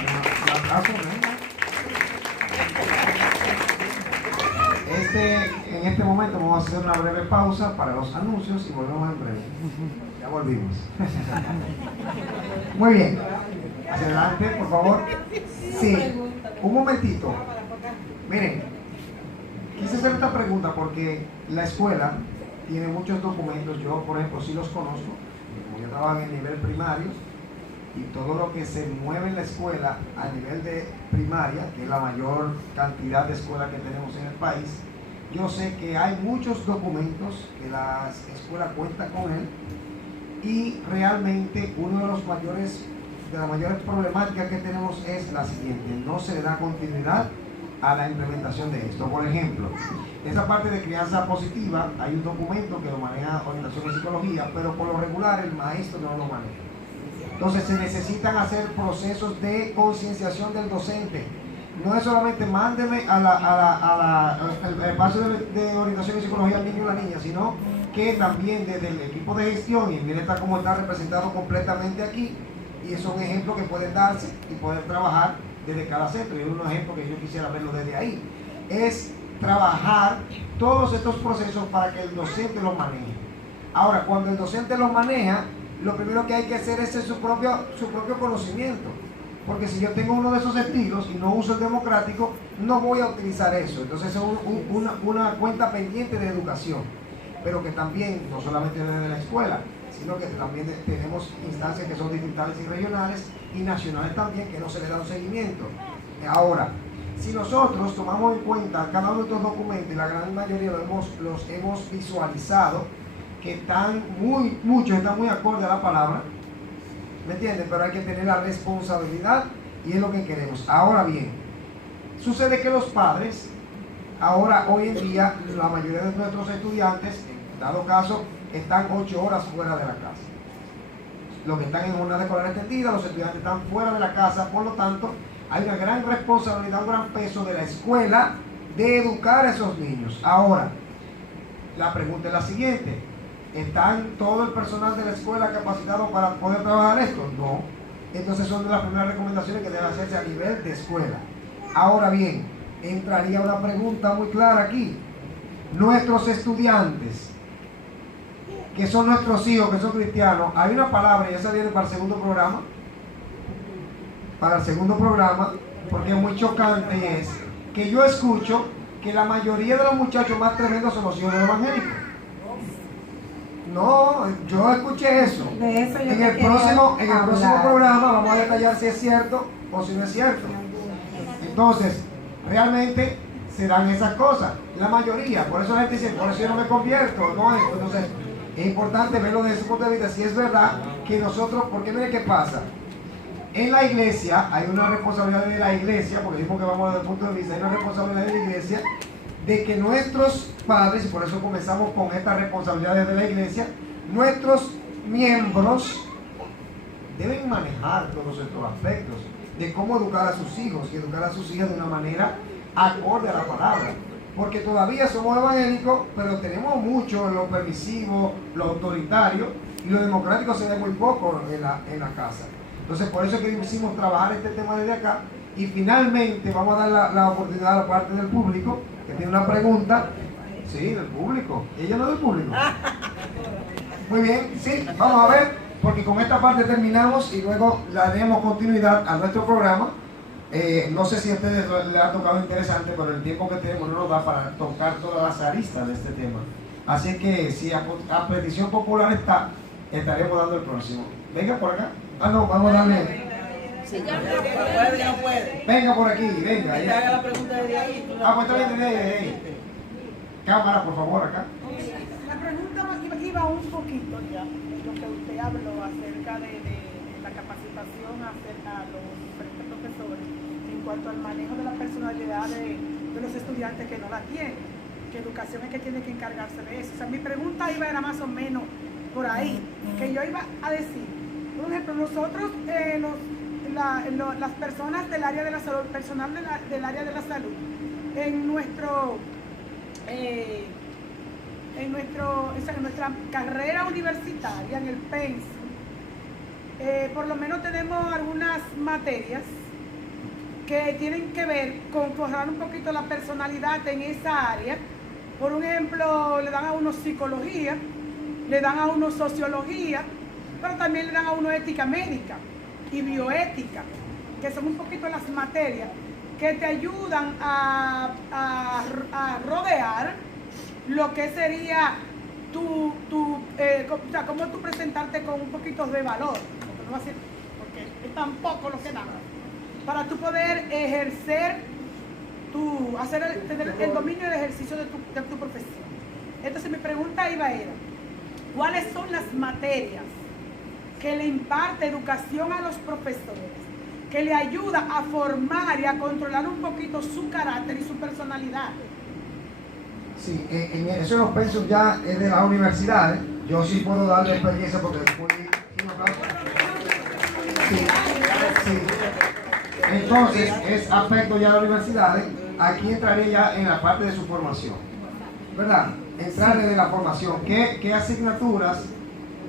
en este momento vamos a hacer una breve pausa para los anuncios y volvemos en breve. Ya volvimos. Muy bien. Hacia adelante, por favor. Sí, un momentito. Miren, quise hacer esta pregunta porque la escuela tiene muchos documentos. Yo, por ejemplo, sí los conozco, como yo trabajo en el nivel primario, y todo lo que se mueve en la escuela a nivel de primaria, que es la mayor cantidad de escuelas que tenemos en el país, yo sé que hay muchos documentos que la escuela cuenta con él, y realmente una de las mayores problemáticas que tenemos es la siguiente: no se le da continuidad a la implementación de esto. Por ejemplo, esa parte de crianza positiva, hay un documento que lo maneja orientación en psicología, pero por lo regular el maestro no lo maneja. Entonces se necesitan hacer procesos de concienciación del docente. No es solamente mándeme al espacio de orientación en psicología al niño o la niña, sino que también desde el equipo de gestión, y el bienestar como está representado completamente aquí, y es un ejemplo que pueden darse y poder trabajar desde cada centro. Y un ejemplo que yo quisiera verlo desde ahí es trabajar todos estos procesos para que el docente los maneje. Ahora, cuando el docente los maneja, lo primero que hay que hacer es su propio conocimiento, porque si yo tengo uno de esos estilos y no uso el democrático, no voy a utilizar eso. Entonces es una cuenta pendiente de educación, pero que también no solamente desde la escuela, sino que también tenemos instancias que son distritales y regionales y nacionales también, que no se le da un seguimiento. Ahora, si nosotros tomamos en cuenta cada uno de estos documentos, y la gran mayoría los hemos visualizado, que muchos están muy acorde a la palabra, ¿me entienden? Pero hay que tener la responsabilidad, y es lo que queremos. Ahora bien, sucede que los padres, hoy en día, la mayoría de nuestros estudiantes, en dado caso, están 8 horas fuera de la casa. los que están en jornada escolar extendida, los estudiantes están fuera de la casa, por lo tanto, hay una gran responsabilidad, un gran peso de la escuela de educar a esos niños. Ahora, la pregunta es la siguiente: ¿están todo el personal de la escuela capacitado para poder trabajar esto? No. Entonces son de las primeras recomendaciones que deben hacerse a nivel de escuela. Ahora bien, entraría una pregunta muy clara aquí. Nuestros estudiantes, que son nuestros hijos, que son cristianos, hay una palabra, y esa viene para el segundo programa, porque es muy chocante, y es que yo escucho que la mayoría de los muchachos más tremendos son los hijos de los evangélicos. No, yo escuché eso. De eso yo en el próximo programa vamos a detallar si es cierto o si no es cierto. Entonces, realmente se dan esas cosas. La mayoría, por eso la gente dice, por eso yo no me convierto. No, entonces, es importante verlo desde ese punto de vista. Si es verdad que nosotros, porque mire qué pasa. En la iglesia hay una responsabilidad de la iglesia, porque dijimos que vamos desde el punto de vista, hay una responsabilidad de la iglesia de que nuestros padres, y por eso comenzamos con estas responsabilidades de la iglesia, nuestros miembros deben manejar todos estos aspectos de cómo educar a sus hijos y educar a sus hijas de una manera acorde a la palabra. Porque todavía somos evangélicos, pero tenemos mucho lo permisivo, lo autoritario, y lo democrático se ve muy poco en la casa. Entonces, por eso es que quisimos trabajar este tema desde acá. Y finalmente vamos a dar la oportunidad a la parte del público que tiene una pregunta. Sí, del público. ¿Ella no es del público? Muy bien, sí, vamos a ver, porque con esta parte terminamos y luego le daremos continuidad a nuestro programa. No sé si a ustedes les ha tocado interesante, pero el tiempo que tenemos no nos da para tocar todas las aristas de este tema. Así que si a petición popular estaremos dando el próximo. Venga por acá. Ah, no, vamos a darle. No puede. Venga por aquí, venga. Que haga la pregunta desde ahí. Pues está bien, desde ahí. Cámara, por favor, acá. La pregunta iba un poquito ya en lo que usted habló acerca de la capacitación acerca a los diferentes profesores en cuanto al manejo de la personalidad de los estudiantes que no la tienen, que educación es que tiene que encargarse de eso. O sea, mi pregunta era más o menos por ahí, que yo iba a decir, por ejemplo, nosotros las personas del área de la salud, personal del área de la salud, en nuestra carrera universitaria, en el pensum, por lo menos tenemos algunas materias que tienen que ver con forjar un poquito la personalidad en esa área. Por ejemplo, le dan a uno psicología, le dan a uno sociología, pero también le dan a uno ética médica y bioética, que son un poquito las materias que te ayudan a rodear lo que sería o sea, cómo tú presentarte con un poquito de valor, porque no va a ser, porque es tan poco lo que dan, para tú poder ejercer tener el dominio y el ejercicio de tu profesión. Entonces mi pregunta era, ¿cuáles son las materias que le imparte educación a los profesores, que le ayuda a formar y a controlar un poquito su carácter y su personalidad? Sí, eso los pensum ya es de las universidades. Yo sí puedo darle experiencia porque sí. Entonces, es aspecto ya de las universidades. Aquí entraré ya en la parte de su formación, ¿verdad? Entrar desde la formación. ¿Qué asignaturas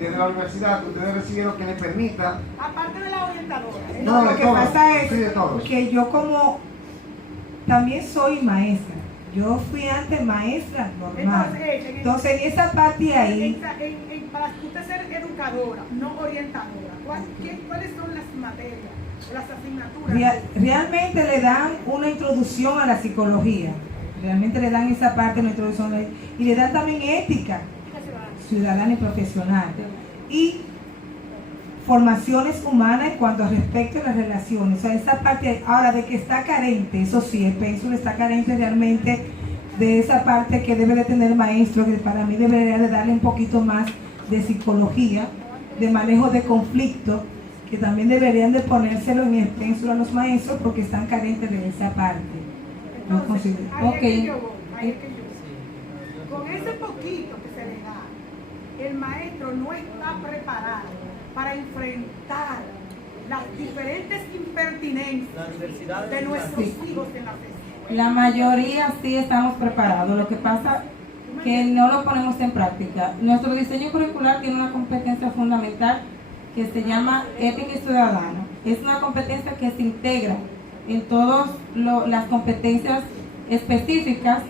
desde la universidad ustedes recibieron que les permita? Aparte de la orientadora. No, lo que pasa es sí, que yo como también soy maestra. Yo fui antes maestra normal. Entonces, en esa parte ahí... Para usted ser educadora, no orientadora, ¿cuáles son las materias, las asignaturas? Realmente le dan una introducción a la psicología. Realmente le dan esa parte de la introducción. Y le dan también ética ciudadana y profesional. Y formaciones humanas en cuanto a respecto a las relaciones. O sea, esa parte, ahora de que está carente, eso sí, el pensum está carente realmente de esa parte que debe de tener el maestro, que para mí debería de darle un poquito más de psicología, de manejo de conflicto, que también deberían de ponérselo en el pensum a los maestros porque están carentes de esa parte. Entonces, ahí es que yo voy. Con ese poquito que se le da, el maestro no está preparado para enfrentar las diferentes impertinencias de nuestros hijos en las escuelas? La mayoría sí estamos preparados. Lo que pasa que no lo ponemos en práctica. Nuestro diseño curricular tiene una competencia fundamental que se llama ética y ciudadana. Es una competencia que se integra en todas las competencias específicas,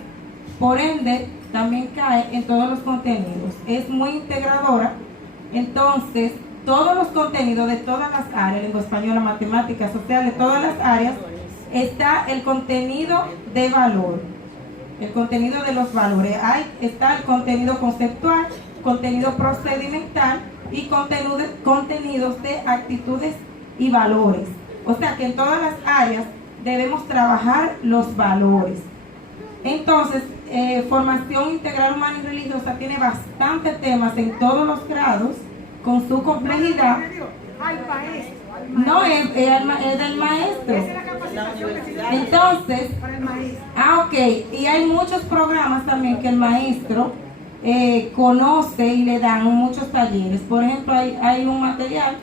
por ende también cae en todos los contenidos. Es muy integradora, entonces todos los contenidos de todas las áreas, lengua española, matemáticas, sociales, todas las áreas, está el contenido de valor, el contenido de los valores. Está el contenido conceptual, contenido procedimental y contenidos de actitudes y valores. O sea que en todas las áreas debemos trabajar los valores. Entonces, formación integral humana y religiosa tiene bastantes temas en todos los grados, con su complejidad. No, es del maestro. Entonces, ok, y hay muchos programas también que el maestro conoce y le dan muchos talleres. Por ejemplo, hay un material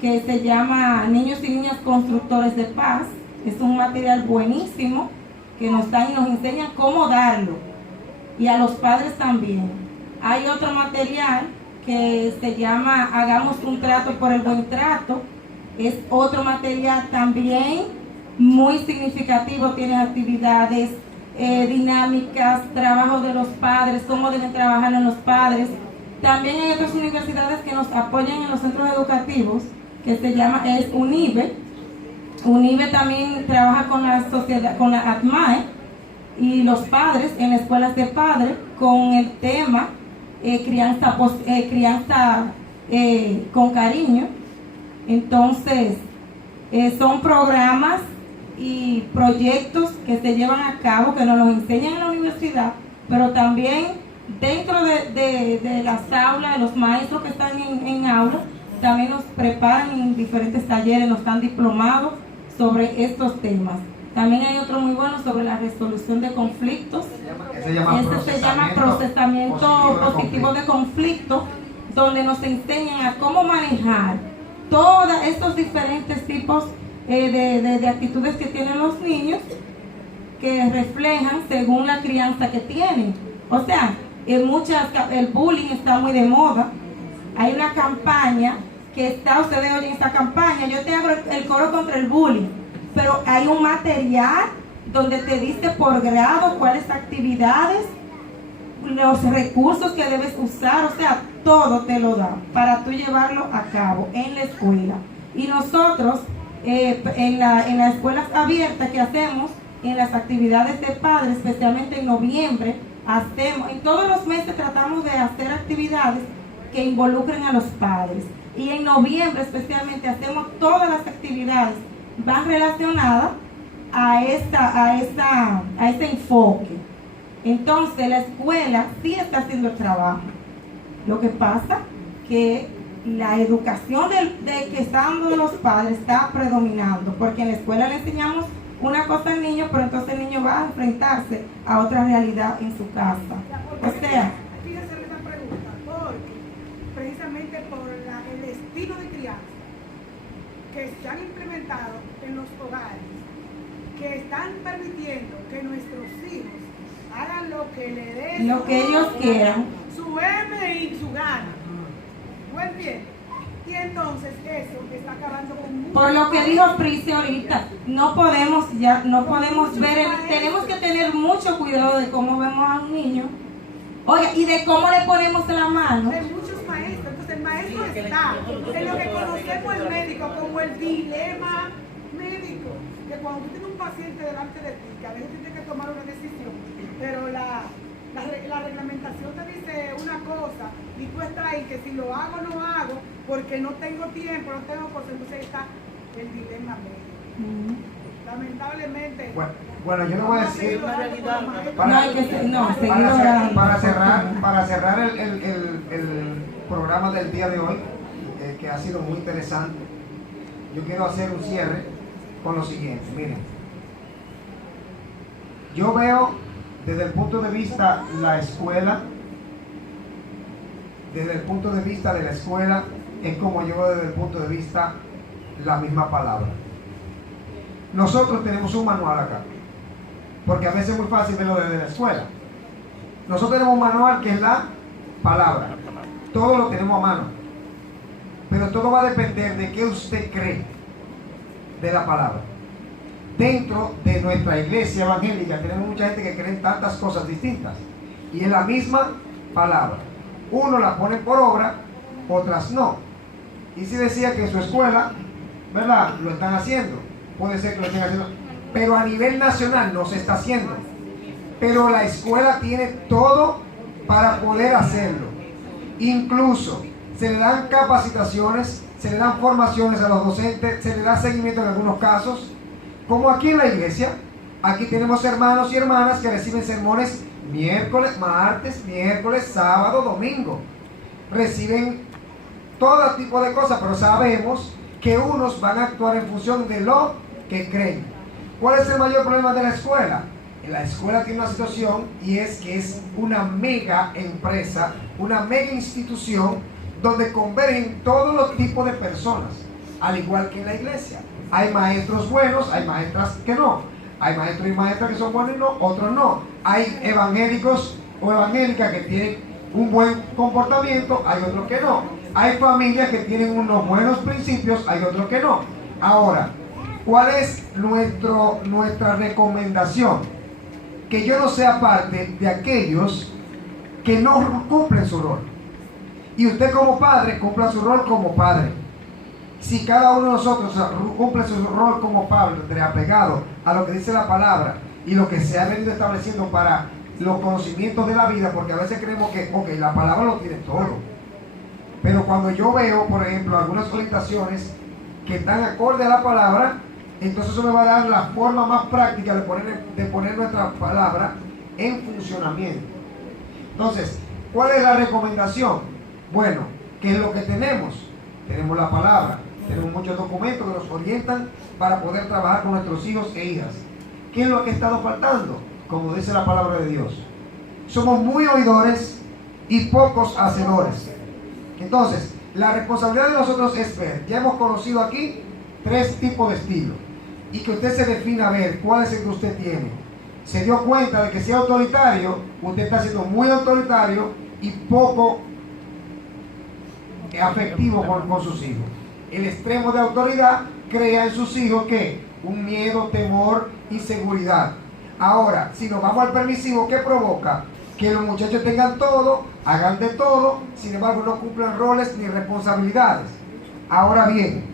que se llama Niños y Niñas Constructores de Paz. Es un material buenísimo que nos dan y nos enseñan cómo darlo, y a los padres también. Hay otro material que se llama Hagamos un trato por el buen trato. Es otro material también muy significativo, tiene actividades dinámicas, trabajo de los padres, cómo deben trabajar en los padres. También hay otras universidades que nos apoyan en los centros educativos, que se llama UNIBE. UNIBE también trabaja con la sociedad, con la ATMAE y los padres en escuelas de padres con el tema crianza con cariño. Entonces, son programas y proyectos que se llevan a cabo, que nos los enseñan en la universidad, pero también dentro de las aulas, de los maestros que están en aula, también nos preparan en diferentes talleres, nos dan diplomados sobre estos temas. También hay otro muy bueno sobre la resolución de conflictos. Se llama procesamiento positivo de conflictos, donde nos enseñan a cómo manejar todos estos diferentes tipos de actitudes que tienen los niños, que reflejan según la crianza que tienen. O sea, el bullying está muy de moda. Hay una campaña que ustedes oyen esta campaña, yo te hago el coro contra el bullying, pero hay un material donde te dice por grado cuáles actividades, los recursos que debes usar, o sea, todo te lo da para tú llevarlo a cabo en la escuela. Y nosotros, en las escuelas abiertas que hacemos, en las actividades de padres, especialmente en noviembre, en todos los meses tratamos de hacer actividades que involucren a los padres. Y en noviembre especialmente hacemos todas las actividades van relacionadas a este enfoque. Entonces la escuela sí está haciendo el trabajo. Lo que pasa que la educación que están dando los padres está predominando, porque en la escuela le enseñamos una cosa al niño, pero entonces el niño va a enfrentarse a otra realidad en su casa. O sea, fíjense esa pregunta, porque precisamente por el estilo de crianza que se han implementado en los hogares, que están permitiendo que nuestros hijos hagan lo que le den, lo que ellos quieran, su M y su gana. Buen bien. Y entonces eso está acabando con mucho. Por lo que dijo Prisci ahorita, no podemos ver, tenemos que tener mucho cuidado de cómo vemos a un niño. Oye, y de cómo le ponemos la mano. De muchos maestros. Entonces el maestro está en lo que conocemos el médico como el dilema médico. Que cuando tú tienes un paciente delante de ti, que a veces tienes que tomar una decisión, pero la reglamentación te dice una cosa y tú estás ahí que si lo hago o no hago, porque no tengo tiempo, no tengo cosas, entonces está el dilema médico. Lamentablemente. Bueno, yo le voy a decir para cerrar el programa del día de hoy, que ha sido muy interesante. Yo quiero hacer un cierre con lo siguiente. Miren, yo veo desde el punto de vista la escuela desde el punto de vista de la escuela, es como yo veo desde el punto de vista la misma palabra. Nosotros tenemos un manual acá, porque a veces es muy fácil verlo desde la escuela. Nosotros tenemos un manual que es la palabra. Todo lo tenemos a mano. Pero todo va a depender de qué usted cree de la palabra. Dentro de nuestra iglesia evangélica tenemos mucha gente que cree en tantas cosas distintas. Y es la misma palabra. Uno la pone por obra, otras no. Y si decía que en su escuela, ¿verdad?, lo están haciendo. Puede ser que lo estén haciendo. Pero a nivel nacional no se está haciendo. Pero la escuela tiene todo para poder hacerlo. Incluso se le dan capacitaciones, se le dan formaciones a los docentes, se le da seguimiento en algunos casos. Como aquí en la iglesia, aquí tenemos hermanos y hermanas que reciben sermones miércoles, martes, miércoles, sábado, domingo. Reciben todo tipo de cosas, pero sabemos que unos van a actuar en función de lo que creen. ¿Cuál es el mayor problema de la escuela? La escuela tiene una situación y es que es una mega empresa, una mega institución donde convergen todos los tipos de personas, al igual que en la iglesia. Hay maestros buenos, hay maestras que no. Hay maestros y maestras que son buenos y no, otros no. Hay evangélicos o evangélicas que tienen un buen comportamiento, hay otros que no. Hay familias que tienen unos buenos principios, hay otros que no. Ahora, ¿cuál es nuestra recomendación? Que yo no sea parte de aquellos que no cumplen su rol. Y usted como padre cumpla su rol como padre. Si cada uno de nosotros cumple su rol como padre, apegado a lo que dice la palabra y lo que se ha venido estableciendo para los conocimientos de la vida, porque a veces creemos que, la palabra lo tiene todo. Pero cuando yo veo, por ejemplo, algunas orientaciones que están acorde a la palabra, entonces eso me va a dar la forma más práctica de poner nuestra palabra en funcionamiento. Entonces, ¿cuál es la recomendación? Bueno, ¿qué es lo que tenemos? Tenemos la palabra, tenemos muchos documentos que nos orientan para poder trabajar con nuestros hijos e hijas. ¿Qué es lo que ha estado faltando? Como dice la palabra de Dios. Somos muy oidores y pocos hacedores. Entonces, la responsabilidad de nosotros es ver, ya hemos conocido aquí 3 tipos de estilo. Y que usted se defina a ver cuál es el que usted tiene. Se dio cuenta de que si es autoritario, usted está siendo muy autoritario y poco afectivo con sus hijos. El extremo de autoridad crea en sus hijos ¿qué? Un miedo, temor, inseguridad. Ahora, si nos vamos al permisivo, ¿qué provoca? Que los muchachos tengan todo, hagan de todo, sin embargo no cumplan roles ni responsabilidades. Ahora bien,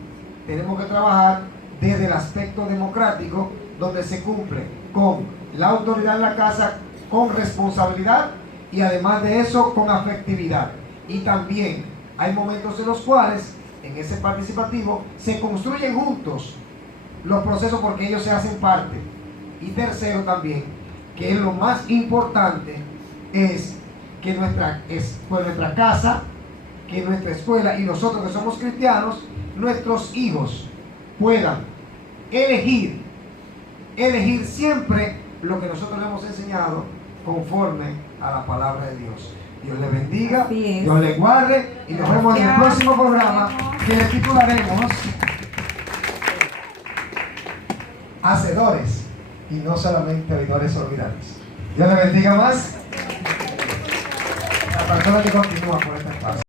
tenemos que trabajar desde el aspecto democrático, donde se cumple con la autoridad en la casa, con responsabilidad y además de eso con afectividad. Y también hay momentos en los cuales en ese participativo se construyen juntos los procesos porque ellos se hacen parte. Y tercero también, que es lo más importante, es que nuestra casa, que nuestra escuela y nosotros que somos cristianos, nuestros hijos puedan elegir siempre lo que nosotros le hemos enseñado conforme a la palabra de Dios. Dios le bendiga, Dios le guarde y nos vemos en el próximo programa que le titularemos Hacedores y no solamente oidores olvidados. Dios le bendiga más. La persona que continúa por esta espacio.